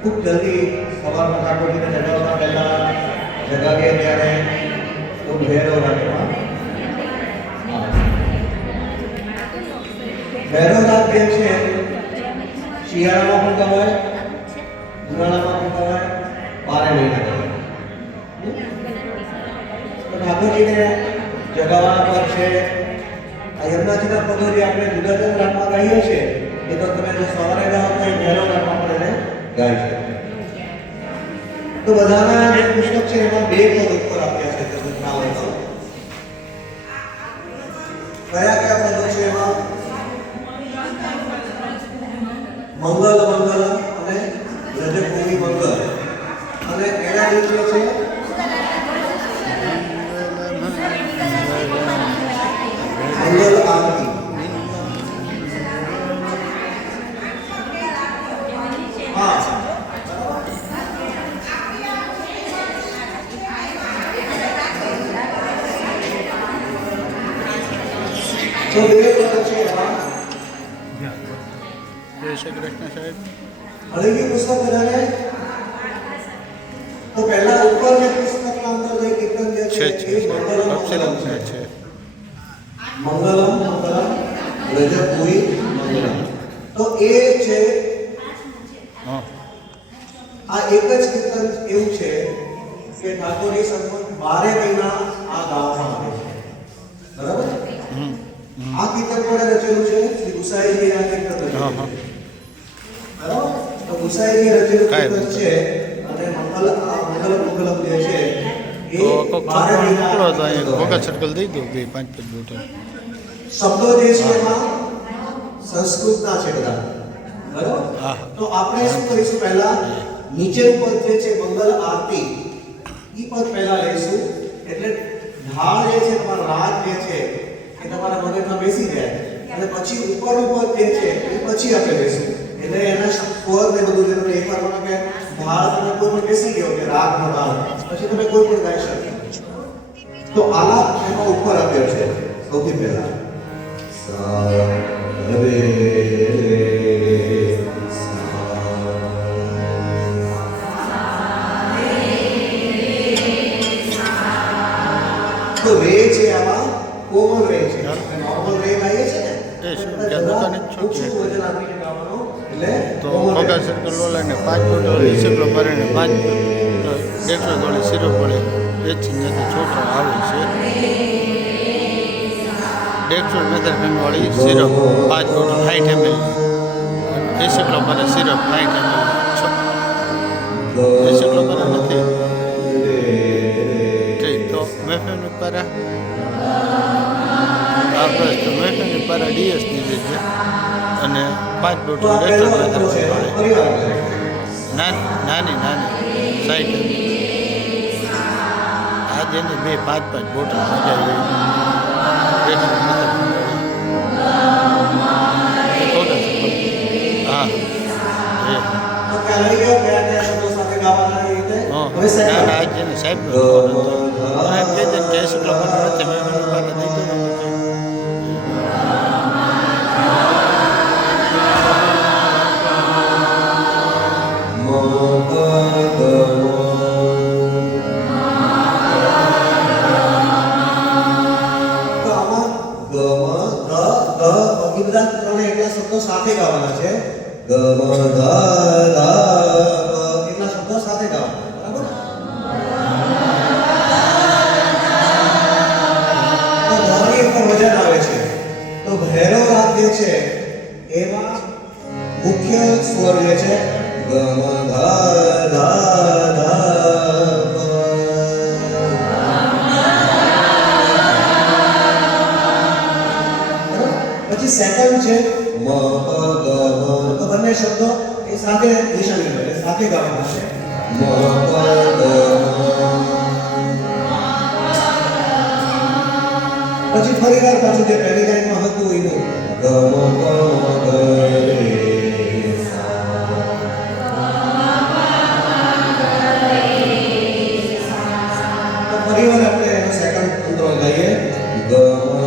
ખૂબ જલ્દી સવારમાં ઠાકોરજીને જગાવતા પહેલા જગાવીએ ત્યારે તો ભૈરવ રાગમાં ભૈરવ રાગ જે છે શિયાળામાં પણ ગવાય ઉનાળામાં પણ ગવાય 12 મહિના ગવાય તો ઠાકોરજીને જગાવવાના પર છે આ યમુનાજીના પદો જે આપણે જુદા જુદા રાગમાં ગાઈએ છીએ એ તો તમે જો સવારે ગાઓ તો એ ભૈરવ રાગમાં પણ એને ગાઈ શકો તો બધાના જે પુસ્તક છે એમાં બે પદ ઉપર આપ્યા છે તમે ખ્યાલ હોય તો કયા કયા પદો છે એમાં મંગલ મંગલ અને રજભૂમિ મંગલ અને એના નીચે છે મંગલ આરતી હા તો બે પદ છે એમાં જય શ્રી કૃષ્ણ સાહેબ હળીની પુસ્તક બધાને તો પહેલા ઉપર જે પુસ્તકના અંદર જે કીર્તન જે છે એ મંગલમ મંગલમ છે મંગલમ મંગલમ રજપુરી મંગલમ તો એ છે હા આ એક જ કીર્તન એવું છે કે ઠાકોરજી સન્મુખ 12 મહિના આ ગાવામાં આવે છે બરાબર આ કીર્તન કોણે રચેલું છે શ્રી ગુસાઈજીએ આ કીર્તન રચેલું છે બરાબર તો ગુસાઈજી રચેલું કીર્તન છે અને મંગલમ જે છે એ તો કોક 12 મહિના છોકરો હતો અહીંયા ભોગા સર્કલ દઈ દો બે 5 બોટલ શબ્દો જે છે એમાં સંસ્કૃતના છે બધા બરાબર હા. તો આપણે શું કરીશું પહેલા નીચેનું પદ જે છે મંગલ આરતી ઈ પદ પહેલા લઈશું એટલે ઢાળ જે છે તમારો રાગ જે છે એ તમારા મગજમાં બેસી જાય અને પછી ઉપરનું પદ જે છે એ પછી આપણે લઈશું એટલે એના સ્વર ને બધું જે તમે એકવાર મને કે ઢાળ તમે કોઈ પણ બેસી ગયો કે રાગનો ઢાળ પછી તમે કોઈ પણ ગાઈ શકો તો આલાપ એમાં ઉપર આપ્યો છે સૌથી પહેલા સા રે તો રે છે આમાં કોમલ રે છે નોર્મલ રે ગાઈએ છે ને એ શું ત્યાં દુકાને જ છું ઓછું કે વજન આપીને ગાવાનું એટલે તો ખોખા સર્કલ ઓલાને 5 બોટલ સિકલો ભરીને 5 100 ગોળી સિરપ વડે વેચીને ત્યાંથી છોકરા આવે છે 150 મેથાફેનવાળી સિરપ 5 બોટલ 60 ml 80 કિલો ભરે સિરપ 60 ml 80 કિલો ભરે નથી ઠીક તો મેફેની પારા આ બસ તો મેફેની પારા ડીએસ દીધી છે અને 5 બોટલ રેસ્ટોરન્ટ મેથાફેનવાળી નાની 60 ml આજે એને 5 બોટલ મજા આવી હા તો ખ્યાલ આવી ગયો કયા શબ્દો સાથે ગાવાના એ રીતે હવે ના second. ના આજે એને સાહેબનો ફોન હતો મને એમ કહે છે કે 80 કિલો મને નથી મેં મને પારા દઈ દઉં તો આમાં ગમ ધ ધ એ બધા ત્રણે એટલા શબ્દો સાથે ગાવાના છે ગમ ધ ધ એટલા શબ્દો સાથે ગાવાના બરાબર તો ધની ઉપર વજન આવે છે તો ભૈરવ રાગ જે છે એમાં મુખ્ય સ્વર જે છે ગમ ધ ધ પછી સેકન્ડ છે મ પ ગ મ તો બંને શબ્દો એ સાથે નિશાની એટલે સાથે ગાવાના છે મ પ ગ પછી ફરીવાર પાછું જે પહેલી લાઈનમાં હતું એનું ગ મ પ ગ રે તો ફરીવાર આપણે એનો સેકન્ડ અંતરો લઈએ ગ મ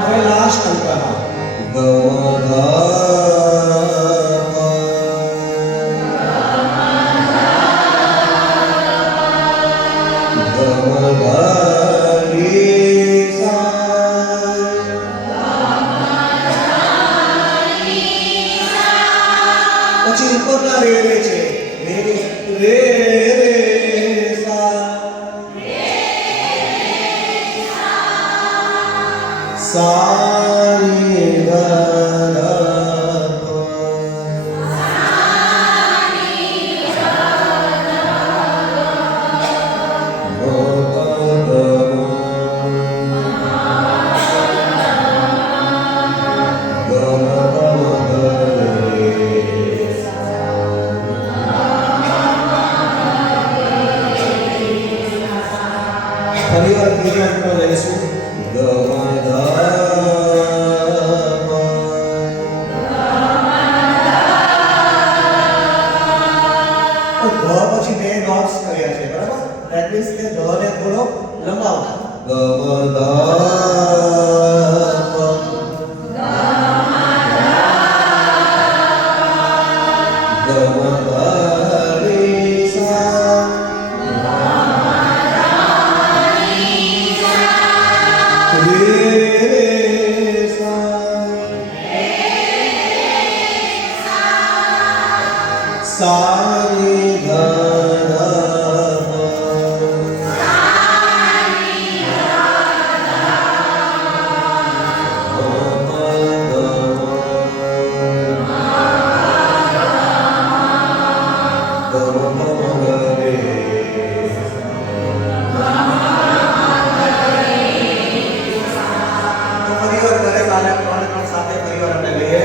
હવે લાસ્ટ અંતરમાં ગ મ પછી ઉપરના રે રે છે રે રે રે સા ની ર ફરીવાર ત્રીજો અંતરો લઈશું ગ મ ધ તો ધ પછી બે ડોટ્સ કર્યા છે બરાબર ધેટ મીન્સ કે ધ ને થોડો લંબાવો ગ મ ધ ગ મ ધ રે સા સાથે પરિવાર આપણે લઈએ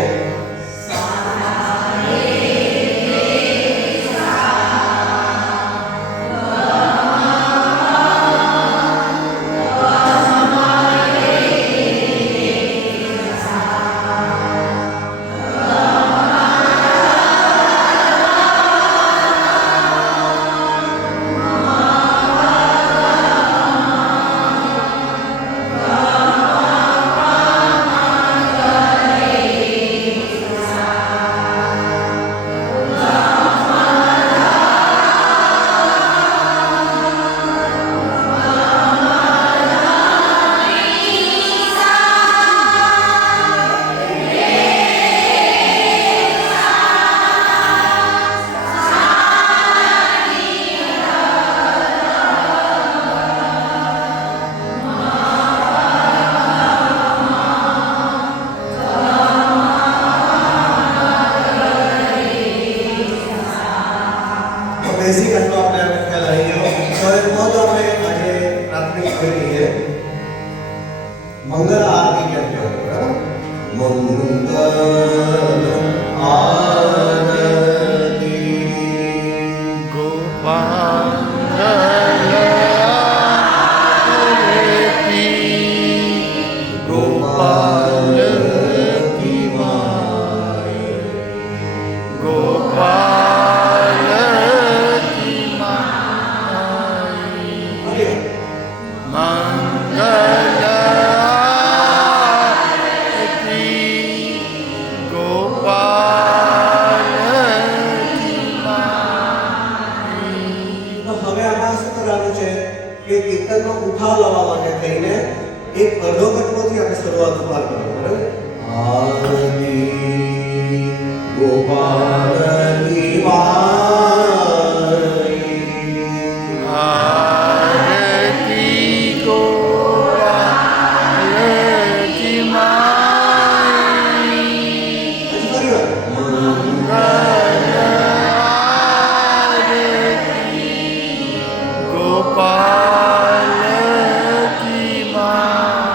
બેઝિક આટલો આપણે ખ્યાલ આવી ગયો. હવે મોજ આપણે આજે પ્રાથમિક જોઈ લઈએ. મંગલ આરતી કેમ કહેવાય, બરાબર? મંગલ આરતી ગોપાલ ગોપાલ કી માય ગોપાલ કી માય મંગલ આરતી ગોપાલ કી માય. તો હવે આમાં શું કરવાનું છે કે કીર્તનનો ઉઠાવ લાવવા માટે થઈને એક અડધો કટકોથી આપણે શરૂઆત ઉપાર કરવાનો, બરાબર? આરતી ગોપાલની માય આરતી ગોપાલ કી માય હજી ફરી વાર. મંગલ આરતી ગોપાલ કી માય.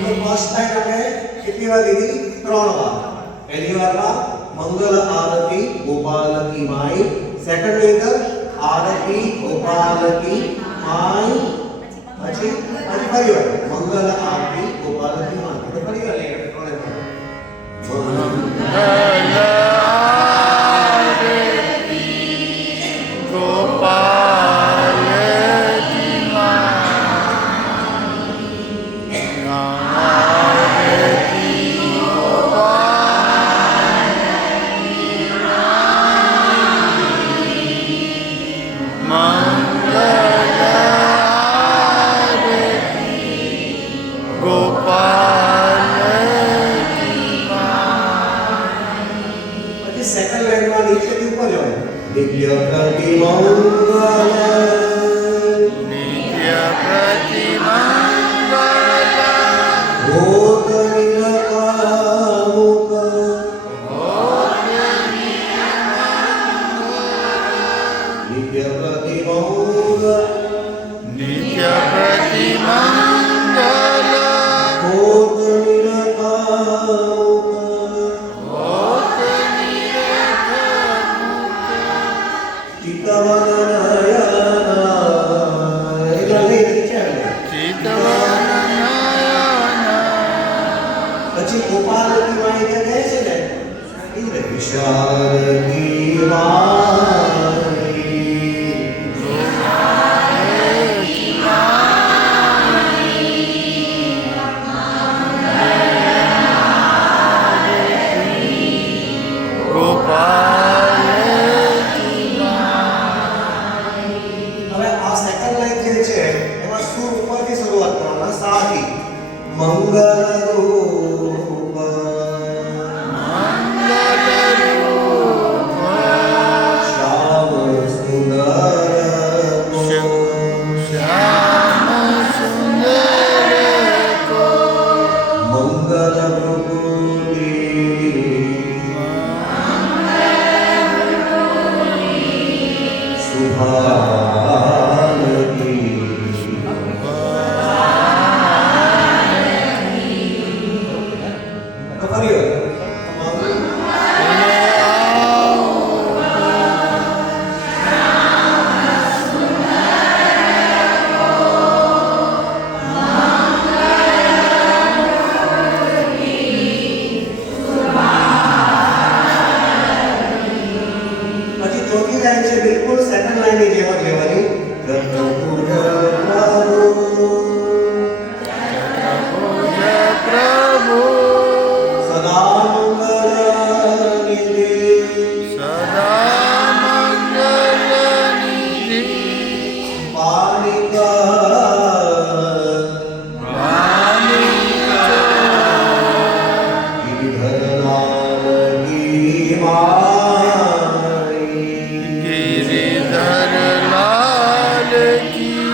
તો ફર્સ્ટ ટાઈમ આપણે કેટલી વાર લીધી? 3 વાર. પહેલી વારમાં મંગલ આરતી ગોપાલ કી માય, સેકન્ડ ની અંદર આરતી ગોપાલ કી માય, પછી ફરી વાર મંગલ આરતી ગોપાલ કી માય. તો ફરી વાર લઈએ આપણે 3 વાર. મંગલ આરતી ગોપાલ કી માય આરતી ગોપાલ મંગલ આરતી ગોપાલ કી માય. પછી સેકન્ડ લાઈનમાં નીચેથી ઉપર જવાનું. દિવ્ય પ્રતિમંગલ નિત્ય પ્રતિમંગલ ભૂત નિરકામુક દિવ્ય પ્રતિમંગલ નિત્ય પ્રતિમંગલ ભૂત નિરકામુક પછી ગોપાલ કી વાણી જે કહે છે ને એ જ વિશાલ કી વાણી હવે આ સેકન્ડ લાઈન જે છે એમાં સુર ઉપરથી શરૂઆત કરવાના સાથી મંગલ રૂપ શ્યામ સુંદર મંગલ પ્રભુની સુભાનકી તો ફરી વાર. પછી ચોથી લાઈન છે બિલકુલ સેકન્ડ લાઈનની જેમ જ લેવાની. પ્રભુ સદા મંગલ નિધિ સદા મંગલ નિધિ ગિરિધર લાલ કી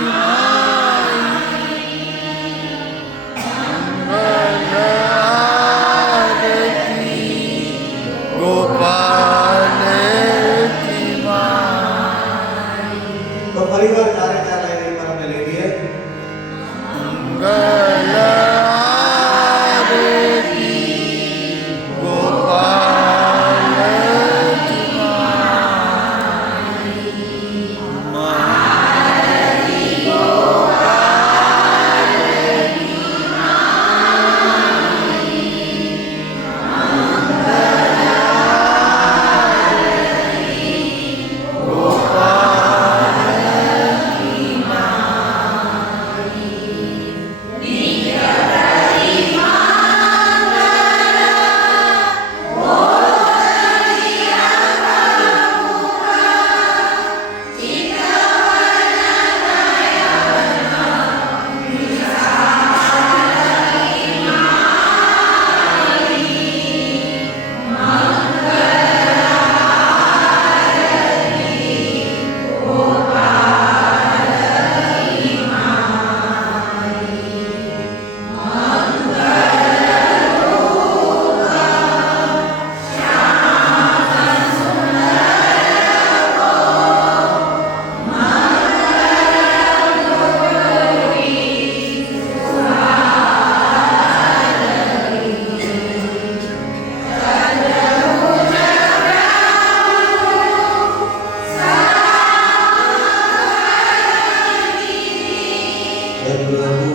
ફરીવાર ચારે ચાર લાઈન એકવાર આપણે લઈ લઈએ.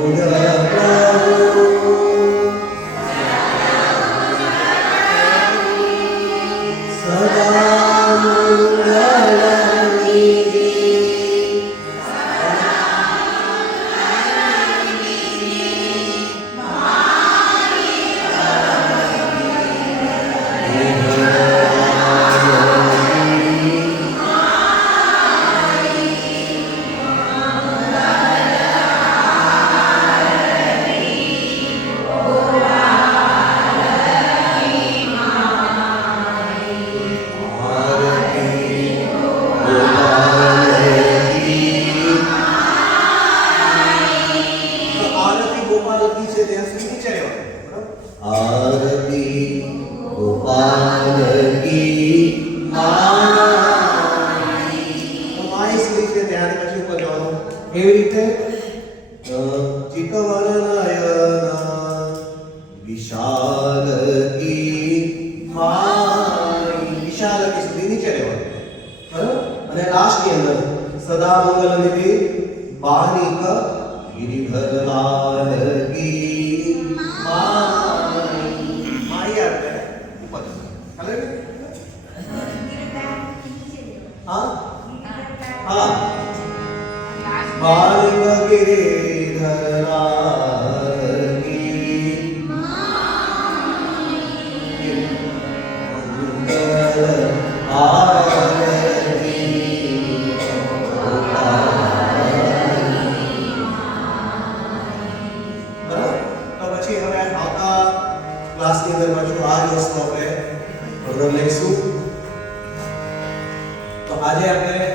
મંગલ આરતી ગોપાલ કેવી રીતે ચિત્તવનનયના વિશાલ કી માઈ વિશાલ કી સુધી નીચે લેવાનું બરાબર અને લાસ્ટ ની અંદર સદા મંગલ નિધિ બાહનિક ગિરિધરલાલ કી માઈ માઈ આવે ઉપર ચાલે હા હા बालिक गिरिधरलाल की मंगल आरती तो પછી હવે આવતા ક્લાસની અંદર પાછું આ જ વસ્તુ આપણે લઈશું. તો આજે આપણે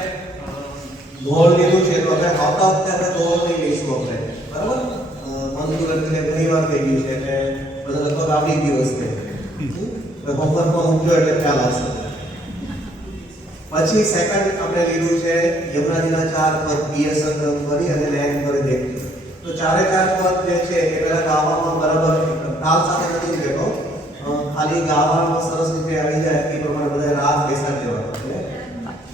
ધોળ લીધું છે તો હવે આવતા વખતે આપણે ધોળ નહીં લઈશું આપણે બરાબર. મંદુરત એટલે ઘણી વાર થઈ ગયું છે એટલે બધા લગભગ આવડી ગયું હશે તો હોમવર્કમાં મૂકજો એટલે ખ્યાલ આવશે. પછી સેકન્ડ આપણે લીધું છે યમુનાજીના 4 પદ પિય સંગમ કરી અને લેન કરી દેખ્યું. તો ચારે ચાર પદ જે છે એ પહેલા ગાવામાં બરાબર તાલ સાથે નથી લેતો, ખાલી ગાવામાં સરસ રીતે આવી જાય એ પ્રમાણે બધા રાગ બેસાડી દેવાનો છે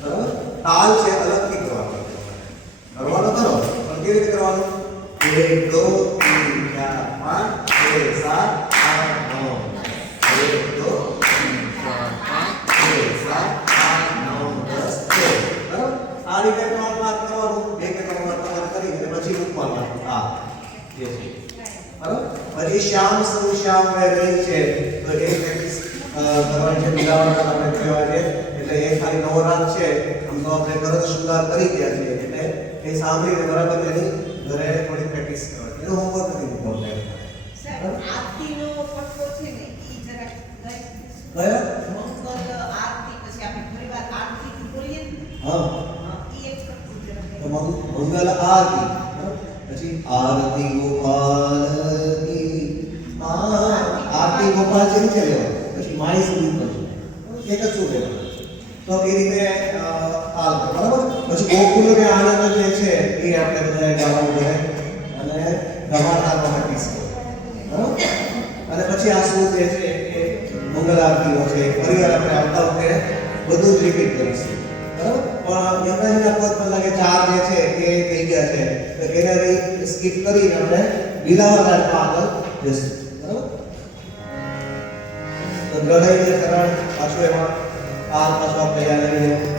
બરાબર. તાલ છે અલગથી કરવાનો કરો પણ કેવી રીતે કરવાનું? 1 2 3 4 5 6 7 8 9 10 11 આ રીતે ત્રણ વાર કરવાનું, બે કે ત્રણ વાર તમારે કરી અને પછી મૂકવાનું. આ જે છે બરાબર. પછી શ્યામ સૌ શ્યામ વે રહી છે તો એ પ્રેક્ટિસ કરવાની છે. મિલાવટ આપણે કહેવાય છે એટલે એ ખાલી નવરાત છે આમ તો આપણે તરત શૃંગાર કરી ગયા છે એટલે એ સાંભળીને બરાબર એની ઘરે થોડી પ્રેક્ટિસ કરવાની. એનો હોમવર્ક નથી મૂકવાનો. સર આરતીનો પટ્ટો છે ને ઈ જરા કયા? મંગલ આરતી પછી આપણે ફરીવાર આરતી બોલીએ ને હા ઈ એક પટ્ટો જરા તો મંગલ આરતી પછી આરતી ગોપાલ કી આરતી ગોપાલ છે નીચે લેવાનું પછી માઈ સુધી પછી એક જ શું લેવાનું. તો એ રીતે તાલ બરાબર. પછી ગોકુલ કે આનંદ જે છે એ આપણે બધાએ ગાવાનું છે અને ધમાકાનો હકીકત બરાબર અને પછી આ સૂર જે છે એ મંગળ આરતીઓ છે ફરીવાર આપણે આવતા વખતે બધું જ રિપીટ કરીશું બરાબર પણ યમરાજના પદ લાગે ચાર જે છે એ થઈ ગયા છે તો એને સ્કીપ કરીને આપણે બિલાવર રાગમાં આગળ જઈશું બરાબર તો દ્રઢ કરણ પાછું એમાં આ પાછું આપણે યાદ આવી